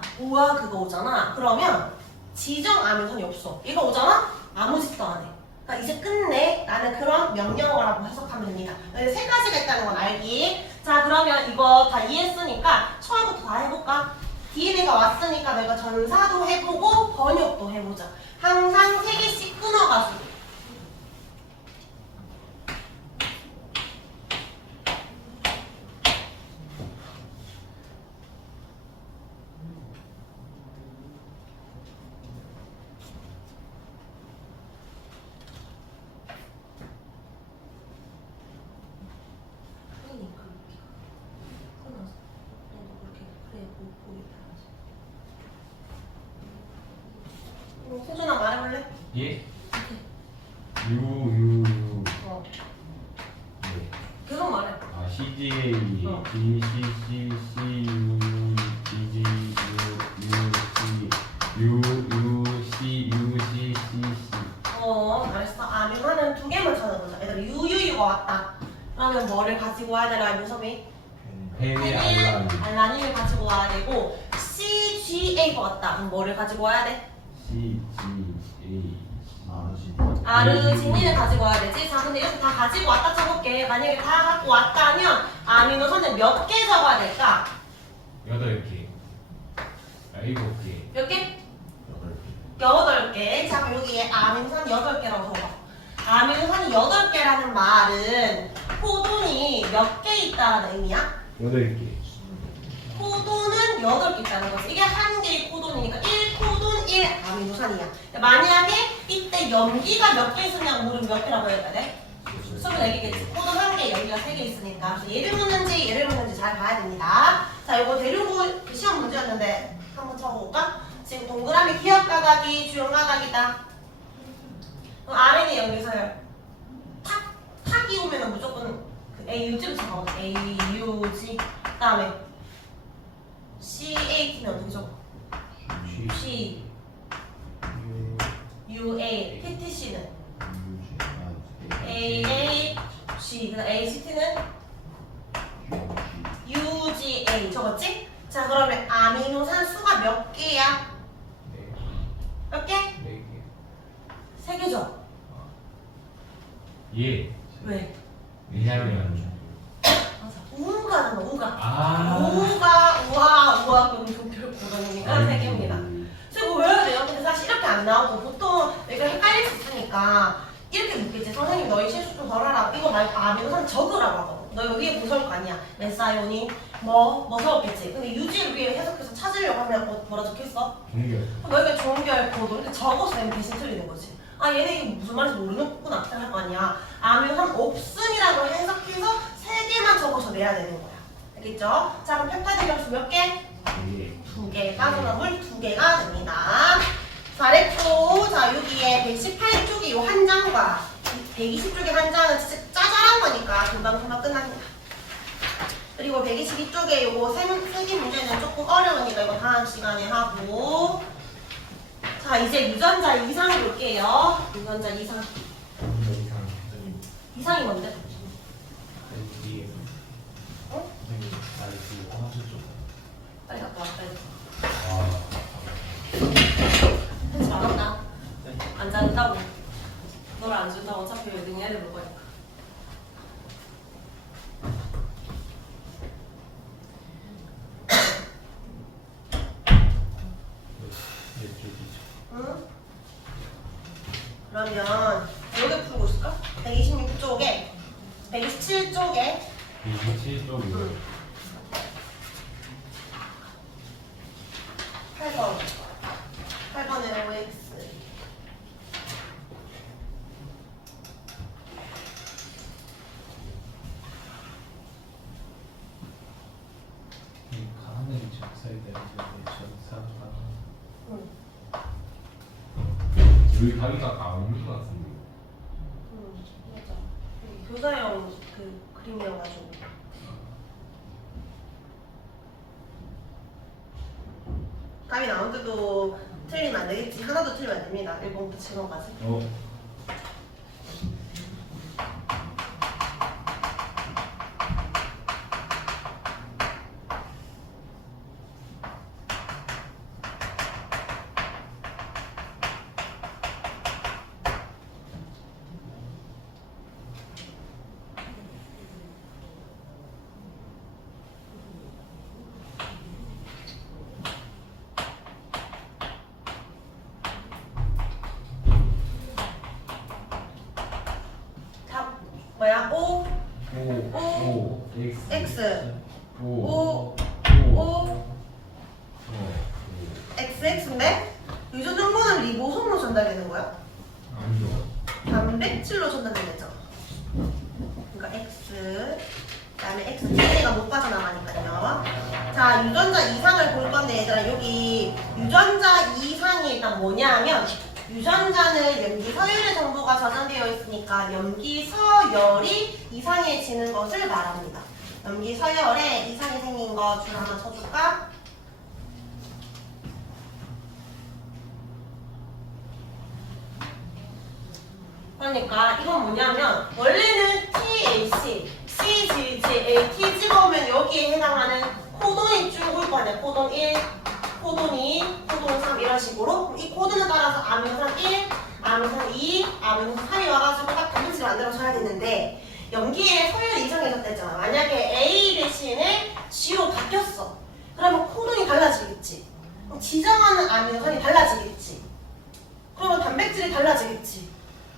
그거 오잖아. 그러면 지정 아미노산이 없어. 얘가 오잖아? 아무 짓도 안 해. 그러니까 이제 끝내 라는 그런 명령어라고 해석하면 됩니다. 3가지가 있다는 건 알기. 자, 그러면 이거 다 이해했으니까 처음부터 다 해볼까? DNA가 왔으니까 내가 전사도 해보고 번역도 해보자. 항상 3개씩 끊어가지고. 세준아 말해볼래? 예? 어. 네. 계속 말해. 아, CGA, 어. BCC, CU, BG, UC, UCCC. 잘했어. 아미노산은 2개만 찾아보자. 얘들아, UUU가 왔다. 그러면 뭐를 가지고 와야 되나, 윤섭이? 페니알란, 알라닌을 가지고 와야 되고, CGA가 왔다. 그럼 뭐를 가지고 와야 돼? CGA. 아르지닌을 가지고 와야 되지? 자, 근데 이렇게 다 가지고 왔다 쳐볼게. 만약에 다 갖고 왔다면 아미노산을 몇 개 적어야 될까? 8개. 7개. 몇 개? 8개. 자, 그럼 여기에 아미노산 8개라고 적어. 아미노산이 8개라는 말은 코돈이 몇 개 있다는 의미야? 8개. 코돈은 8개 있다는 거지. 이게 한 개의 코돈이니까 1코돈 1아미노산이야. 만약에 이때 염기가 몇 개 있었냐고 물으면 몇 개라고 해야 돼? 24개겠지. 코돈 한 개, 염기가 3개 있으니까. 그래서 얘를 묻는지 잘 봐야 됩니다. 자, 이거 대륙고 시험 문제였는데 한번 쳐볼까? 지금 동그라미 기억 가닥이 주요 가닥이다. 그럼 RNA 연기서열. 탁이 오면은 무조건 그 AUG를 적어. AUG. 그 다음에 CAT는 어떻게 적어? C, UA, PTC는 AAG, 그다음 ACT는 UGA 적었지? 자, 그러면 아미노산 수가 몇 개야? 몇 개? 3개죠? 예. 왜? 왜냐면 우가잖아, 우가. 아. 우가, 그럼 종결 고정이니까 3개입니다. 그래서 이거 외워야 돼요. 근데 사실 이렇게 안 나오고 보통 내가 헷갈릴 수 있으니까 이렇게 묻겠지. 선생님 너희 실수 좀 덜하라. 이거 말고 아미노산 적으라고 하거든. 너 위에 뭐 적을 거 아니야. 메사이오닌 뭐 적었겠지. 근데 유지를 위해 해석해서 찾으려고 하면 뭐라 적혔어? 종결. 너희가 종결 코드 이렇게 적어서 내면 대신 틀리는 거지. 아, 얘네 이거 무슨 말인지 모르는구나 할 거 아니야. 아미노산 없음이라고 해석해서 3개만 적어서 내야 되는 거야. 알겠죠? 자, 그럼 펩타이드 점수 몇 개? 예. 2개. 빠져나물 2개가 됩니다. 잘했고, 자, 여기에 118쪽의 요 한 장과 120쪽의 한 장은 진짜 짜잘한 거니까 금방 끝납니다. 그리고 122쪽에 요거 세기 문제는 조금 어려우니까 이거 다음 시간에 하고. 자, 이제 유전자 이상 볼게요. 유전자 이상. 이상이 뭔데? 어? 빨리 갖고 와, 빨리. 편집 안 한다. 안 잔다고. 널 안 준다고 어차피 능애를 볼 거니까. 응? 그러면 여기 풀고 있을까? 126쪽에 127쪽에 27쪽이요. 8번에 OX. 여기 답이 다 나오는 것 같은데. 교사용 그 그림이어가지고. 답이 나온데도 틀리면 안 되겠지. 하나도 틀리면 안 됩니다. 1번부터 7번까지. 답 뭐야? 5, 5 X, 5 5, 5, XX인데 유전 정보는 리보솜으로 전달되는 거야? 아니요. 단백질로 전달되죠. 그러니까 X, 그다음에 X DNA가 못 빠져나가니까요. 자, 유전자 이상을 볼 건데 얘들아 여기 유전자 이상이 일단 뭐냐면 유전자는 염기서열의 정보가 저장되어 있으니까 염기서열이 이상해지는 것을 말합니다. 염기서열에 이상이 생긴 거 줄 하나 쳐줄까? 그러니까 이건 뭐냐면 원래는 TAC, CGG, AT 찍어오면 여기에 해당하는 코돈이 쭉 올 거 아니야. 코돈 1, 코돈 2, 코돈 3 이런 식으로 이 코드에 따라서 아미노산 1, 아미노산 2, 아미노산 3이 와가지고 딱 단백질을 만들어줘야 되는데 염기에 서열이 이상해졌댔잖아. 만약에 A 대신에 G로 바뀌었어. 그러면 코돈이 달라지겠지. 그럼 지정하는 아미노산이 달라지겠지. 그러면 단백질이 달라지겠지.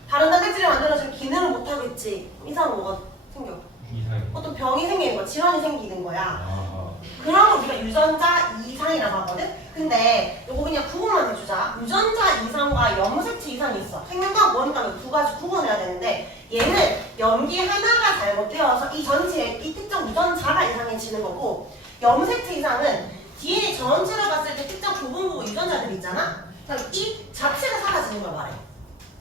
다른 단백질을 만들어주면 기능을 못하겠지. 이상한 뭐가 생겨. 이상해. 어떤 병이 생기는 거야. 질환이 생기는 거야. 아. 그런 걸 우리가 유전자 이상이라고 하거든? 근데 요거 그냥 구분만 해주자. 유전자 이상과 염색체 이상이 있어. 생명과학 원가는 두 가지 구분해야 되는데 얘는 염기 하나가 잘못되어서 이 전체에 이 특정 유전자가 이상해지는 거고 염색체 이상은 DNA 전체를 봤을 때 특정 부분 유전자들 있잖아? 이 자체가 사라지는 걸 말해.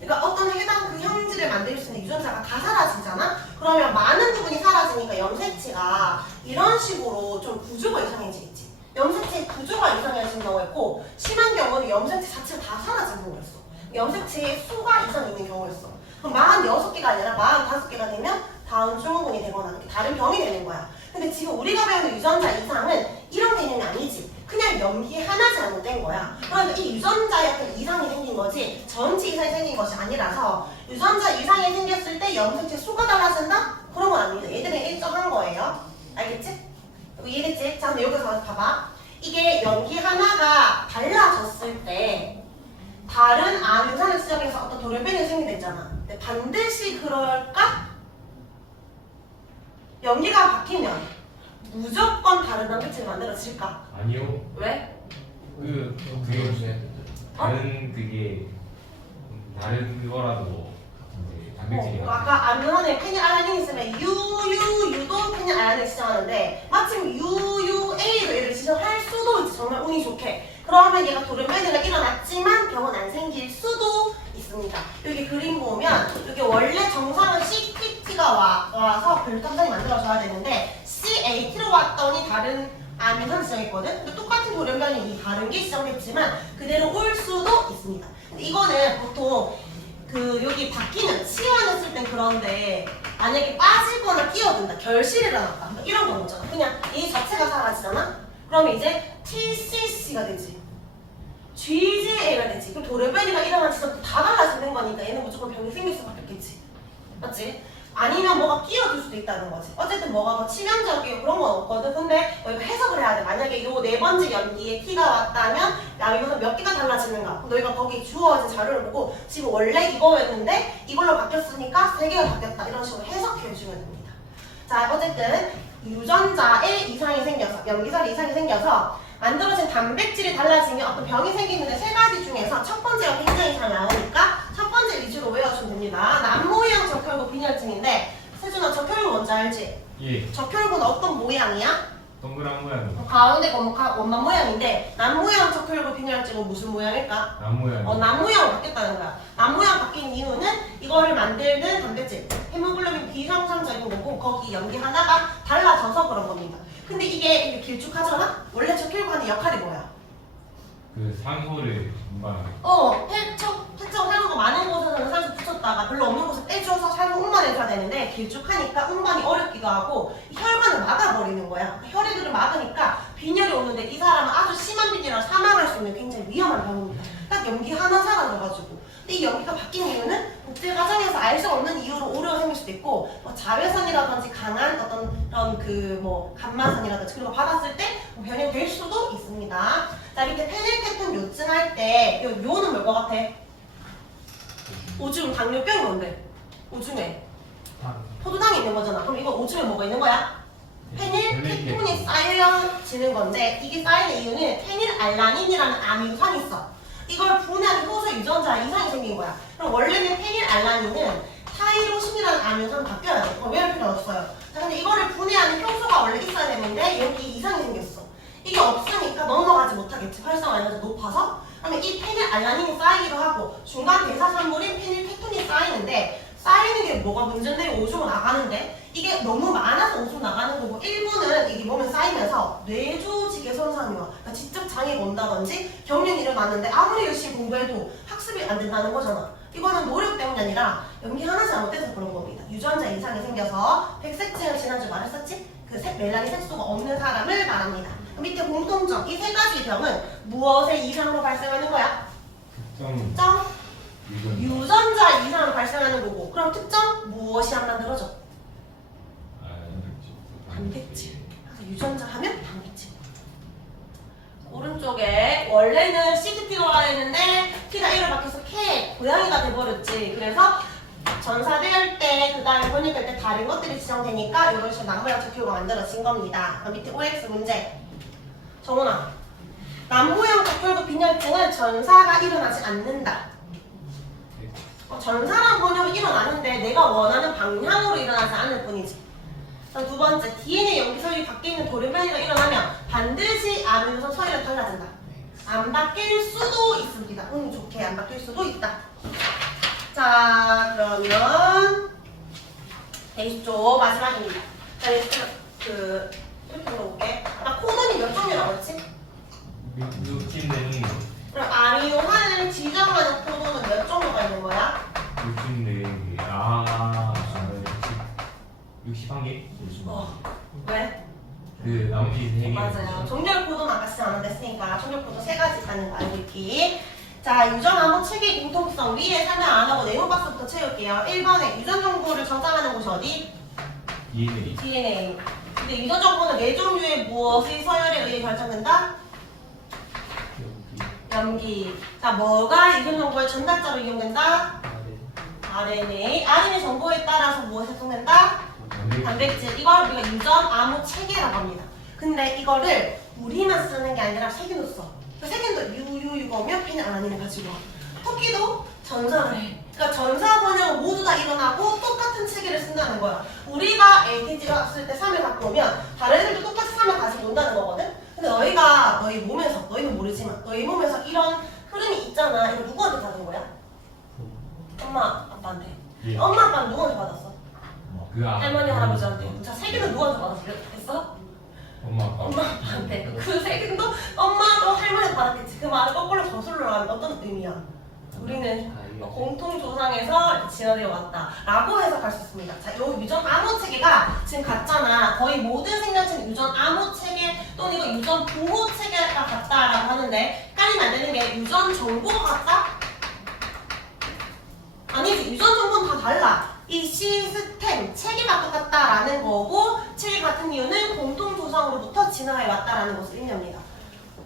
그러니까 어떤 해당 그 형질을 만들 수 있는 유전자가 다 사라지잖아? 그러면 많은 부분이 사라지니까 염색체가 이런 식으로 좀 구조가 이상해지겠지. 염색체 구조가 이상해진 경우가 있고 심한 경우는 염색체 자체가 다 사라진 경우였어. 염색체의 수가 이상 있는 경우였어. 그럼 46개가 아니라 45개가 되면 다운 증후군이 되거나 이렇게 다른 병이 되는 거야. 근데 지금 우리가 배우는 유전자 이상은 이런 개념이 아니지. 그냥 염기 하나 잘못된 거야. 그러니까 이 유전자에 약간 이상이 생긴 거지 전체 이상이 생긴 것이 아니라서 유전자 이상이 생겼을 때 염색체 수가 달라진다? 그런 건 아닙니다. 얘들은 일정한 거예요. 알겠지? 이해됐지? 자, 근데 여기서 봐봐. 이게 염기 하나가 달라졌을 때 다른 아미노산을 지정해서 어떤 돌연변이가 생긴댔잖아. 근데 반드시 그럴까? 염기가 바뀌면 무조건 다른 단백질이 만들어질까? 아니요. 왜? 그게 다른 그게 다른 거라도 이제 단백질이 아까 아미노산에 페닐알라닌이 있으면 유도 페닐알라닌을 지정하는데 마침 UUA로 얘를 지정할 수도 있지. 정말 운이 좋게. 그러면 얘가 돌연변이가 일어났지만 병은 안 생길 수도 있습니다. 여기 그림 보면 여기 원래 정상은 CPT가 와서 별탐산이 만들어져야 되는데 CAT로 왔더니 다른 아미노산 지정했거든? 근데 똑같은 돌연변이 다른 게 지정됐지만 그대로 올 수도 있습니다. 근데 이거는 보통 그 여기 바뀌는 치환했을 땐 그런데 만약에 빠지거나 끼어든다, 결실이 일어났다 이런 경우 있잖아. 그냥 이 자체가 사라지잖아? 그러면 이제 TCC가 되지. GJA가 되지. 그럼 돌연변이가 일어난 지점 다 달라지는 거니까 얘는 무조건 병이 생길 수밖에 없겠지. 맞지? 아니면 뭐가 끼어들 수도 있다는 거지. 어쨌든 뭐가 뭐 치명적이고 그런 건 없거든. 근데 너희가 해석을 해야 돼. 만약에 요 네 번째 염기에 T가 왔다면 아미노산 몇 개가 달라지는가. 너희가 거기 주어진 자료를 보고 지금 원래 이거였는데 이걸로 바뀌었으니까 3개가 바뀌었다. 이런 식으로 해석해 주면 됩니다. 자, 어쨌든 유전자에 이상이 생겨서 염기설에 이상이 생겨서 만들어진 단백질이 달라지면 어떤 병이 생기는데 3가지 중에서 첫 번째가 굉장히 잘 나오니까 첫 번째 위주로 외워주면 됩니다. 남모형 적혈구 빈혈증인데 세준아 적혈구 뭔지 알지? 예. 적혈구는 어떤 모양이야? 동그란 모양. 가운데가 원만 모양인데 남모형 적혈구 빈혈증은 무슨 모양일까? 남 모양. 남모양으로 바뀌었다는 거야. 남모양 바뀐 이유는 이거를 만들는 단백질 헤모글로빈 비정상적인 거고 거기 연기 하나가 달라져서 그런 겁니다. 근데 이게 길쭉하잖아? 원래 저 혈관의 역할이 뭐야? 그 산소를 운반하는. 폐척 산소가 많은 곳에서는 산소 붙였다가 별로 없는 곳에 빼줘서 산소 운반해줘야 되는데 길쭉하니까 운반이 어렵기도 하고 혈관을 막아버리는 거야. 혈액을 막으니까 빈혈이 오는데 이 사람은 아주 심한 빈혈이라 사망할 수 있는 굉장히 위험한 병입니다. 딱 연기 하나 사라져가지고. 근데 이 연기가 바뀐 이유는 복제 과정에서 알 수 없는 이유로 오류가 생길 수도 있고 뭐 자외선이라든지 강한 어떤 그런 감마선이라든지 그런 거 받았을 때 변형될 수도 있습니다. 자 밑에 페닐케톤 요증할 때 요는 뭘 것 같아? 오줌 당뇨병이 뭔데? 오줌에 포도당이 있는 거잖아. 그럼 이거 오줌에 뭐가 있는 거야? 페닐케톤이 쌓여지는 건데 이게 쌓이는 이유는 페닐알라닌이라는 아미노산이 있어. 이걸 분해하는 효소 유전자 이상이 생긴 거야. 그럼 원래는 페닐알라닌은 타이로신이라는 아미노산으로 바뀌어야 돼. 그럼 외울 필요 없어요. 자, 근데 이거를 분해하는 효소가 원래 있어야 되는데 여기 이상이 생겼어. 이게 없으니까 넘어가지 못하겠지. 활성화 에너지가 높아서. 그러면 이 페닐알라닌이 쌓이기도 하고 중간 대사산물인 페닐케톤이 쌓이는데 쌓이는 게 뭐가 문제인데 오줌은 나가는데 이게 너무 많아서 오줌 나가는 거고 일부는 이게 몸에 쌓이면서 뇌조직에 손상이 와. 그러니까 직접 장애가 온다든지 경련이 일어났는데 아무리 열심히 공부해도 학습이 안 된다는 거잖아. 이거는 노력 때문이 아니라 연기 하나 잘못돼서 그런 겁니다. 유전자 이상이 생겨서 백색증을 지난주에 말했었지? 그 멜라닌 색소가 없는 사람을 말합니다. 밑에 공통점 이 세 가지 병은 무엇의 이상으로 발생하는 거야? 특정 유전자 이상으로 발생하는 거고 그럼 특정 무엇이 안 만들어져? 단백질. 그래서 유전자 하면 단백질. 오른쪽에 원래는 CTT가 했는데 T가 A로 바뀌어서 K 고양이가 돼버렸지. 그래서 전사될 때 그 다음에 번역될 때 다른 것들이 지정되니까 이런 식으로 남모양 적효가 만들어진 겁니다. 그럼 밑에 OX 문제. 정훈아, 남모양 적혈구 빈혈증은 전사가 일어나지 않는다. 전사랑 번역이 일어나는데 내가 원하는 방향으로 일어나지 않을 뿐이지. 두 번째, DNA 염기서열이 바뀌는 돌연변이가 일어나면 반드시 아미노산 서열은 달라진다. 안 바뀔 수도 있습니다. 운 좋게 안 바뀔 수도 있다. 자, 그러면 20조 마지막입니다. 자, 이렇게 물어볼게. 아까 코드이 몇 종류라고 했지? 64개. 그럼 아미노산을 지정하는 코드는 몇 종류가 있는 거야? 64개. 61개? 왜? 그 나머지 3개. 맞아요. 종결 코드는 아까 시작 안 했으니까 종결 코드 3가지 있다는 거 알고 있기. 자, 유전 암호 체계 공통성 위에 설명 안 하고 네모 박스부터 채울게요. 1번에 유전 정보를 저장하는 곳이 어디? DNA. 근데 유전 정보는 4종류의 무엇의 서열에 의해 결정된다? 염기. 자, 뭐가 유전 정보의 전달자로 이용된다? RNA. RNA 정보에 따라서 무엇이 생성된다? 단백질. 이걸 우리가 유전 암호 체계라고 합니다. 근데 이거를 우리만 쓰는 게 아니라 세균도 써. 세균도 유유유가 오면 페닐알라닌을 가지고 와. 토끼도 전사를 해. 그러니까 전사 번역은 모두 다 일어나고 똑같은 체계를 쓴다는 거야. 우리가 ATG가 쓸 때 3을 갖고 오면 다른 애들도 똑같이 3을 가지고 온다는 거거든? 근데 너희가 너희 몸에서, 너희는 모르지만 너희 몸에서 이런 흐름이 있잖아. 이거 누구한테 받은 거야? 엄마, 아빠한테. 예. 엄마, 아빠는 누구한테 받았어? 할머니, 할아버지한테. 자, 세균은 누구한테 받았어? 엄마, 아빠한테. 그 세균도 엄마도 할머니한테 받았겠지. 그 말을 거꾸로 거슬러 하면 어떤 의미야? 우리는 공통조상에서 이렇게 진화되어 왔다 라고 해석할 수 있습니다. 자, 이 유전 암호 체계가 지금 같잖아. 거의 모든 생명체는 유전 암호 체계 또는 이거 유전 보호 체계가 같다라고 하는데 헷갈리면 안 되는 게 유전 정보가 같다? 아니지. 유전 정보는 다 달라. 이 시스템, 체계가 똑같다라는 거고 체계 같은 이유는 공통조상으로부터 진화해 왔다라는 것을 의미합니다.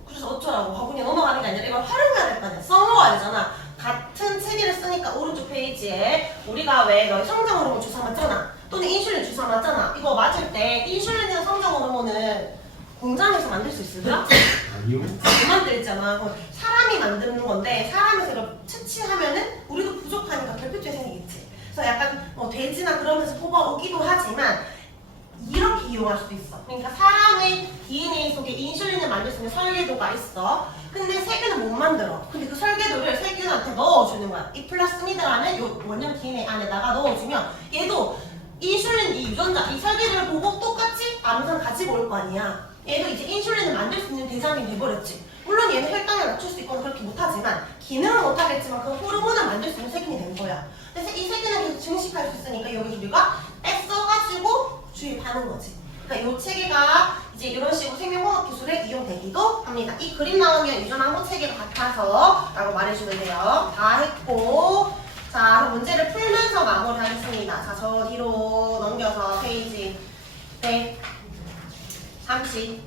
그래서 어쩌라고 하고 그냥 넘어가는 게 아니라 이걸 활용해야 될 거 아니야. 써먹어야 되잖아. 같은 체계를 쓰니까 오른쪽 페이지에 우리가 왜 너희 성장 호르몬 주사 맞잖아. 또는 인슐린 주사 맞잖아. 이거 맞을 때 인슐린이나 성장 호르몬은 공장에서 만들 수 있을까? 아니요. 안 만들잖아. 사람이 만드는 건데 사람에서 이걸 채취하면은 우리도 부족하니까 결핍증이 생기겠지. 그래서 약간 돼지나 그런 데서 뽑아오기도 하지만 이렇게 이용할 수도 있어. 그러니까 사람의 DNA 속에 인슐린을 만들 수 있는 설계도가 있어. 근데 세균은 못 만들어. 근데 그 설계도를 세균한테 넣어주는 거야. 이 플라스미드라는 요 원형 DNA 안에다가 넣어주면 얘도 인슐린 이 유전자 이 설계를 보고 똑같이 암산 같이 볼 거 아니야. 얘도 이제 인슐린을 만들 수 있는 대상이 돼버렸지. 물론 얘는 혈당을 낮출 수 있거나 그렇게 못하지만 기능은 못하겠지만 그 호르몬을 만들 수 있는 세균이 된 거야. 그래서 이 세균을 계속 증식할 수 있으니까 여기서 우리가 떼써가지고 주입하는 거지. 그러니까 이 체계가 이제 이런 식으로 생명공학 기술에 이용되기도 합니다. 이 그림 나오면 유전항목 체계가 같아서 라고 말해주면 돼요. 다 했고 자 그럼 문제를 풀면서 마무리하겠습니다. 자 저 뒤로 넘겨서 페이지 130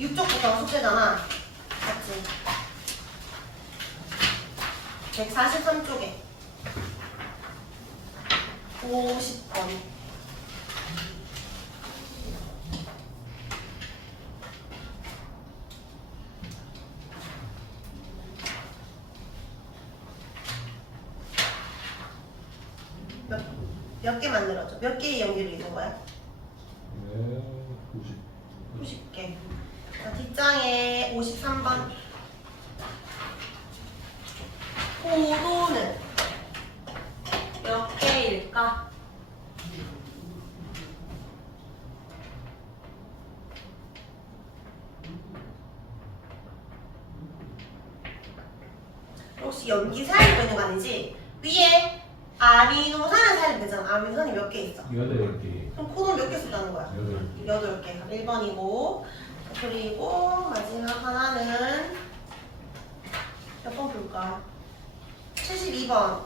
6쪽부터 숙제잖아. 맞지? 143쪽에 50번 몇 개 만들었죠? 몇 개의 연기를 이룬 거야? 90개. 자, 뒷장에 53번. 포도는 몇 개일까? 혹시 연기 살리고 있는 거 아니지? 위에 아미노산을 살리면 되잖아. 아미노산이 몇 개 있어? 8개. 그럼 코돈 몇 개 쓴다는 거야? 8개. 8개. 1번이고 그리고 마지막 하나는 몇 번 볼까? 72번.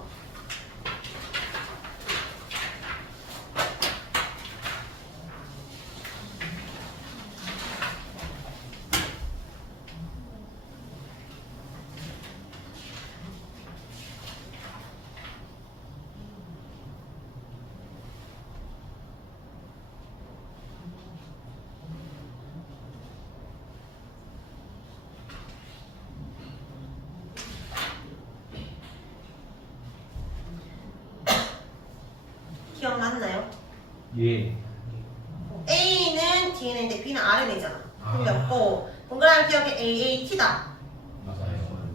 기억났나요? 예. A는 DNA인데 B는 RNA잖아. 틀렸고 동그라미 기억해 AAT다. 맞아요.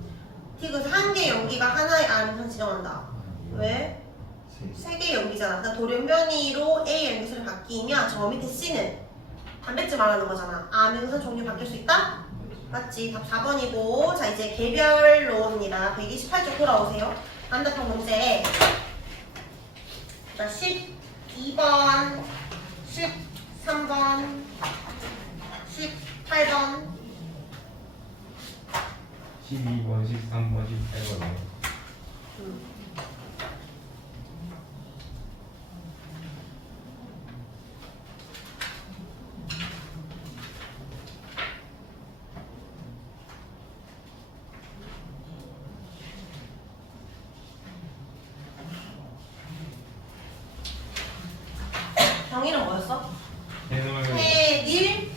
T 그래서 한 개 연기가 하나의 아미노산 지정한다. 왜? 세 개의 연기잖아. 그러니까 돌연변이로 A 연기수를 바뀌면 저 밑에 C는 단백질 말하는 거잖아. 아미노산 종류 바뀔 수 있다? 맞지? 답 4번이고 자 이제 개별로입니다. 128쪽 돌아오세요. 반대편 문제 자 12번 13번 18번 12번, 13번, 18번이요. 정의는 뭐였어? 페놀, 페닐,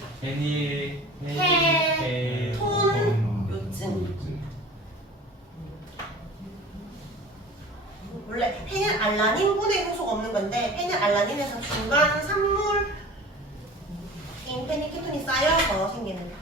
페닐, 톤, 요즘. 원래 페닐알라닌분의 효소가 없는 건데 페닐알라닌에서 중간 산물인 페닐케톤이 쌓여서 생기는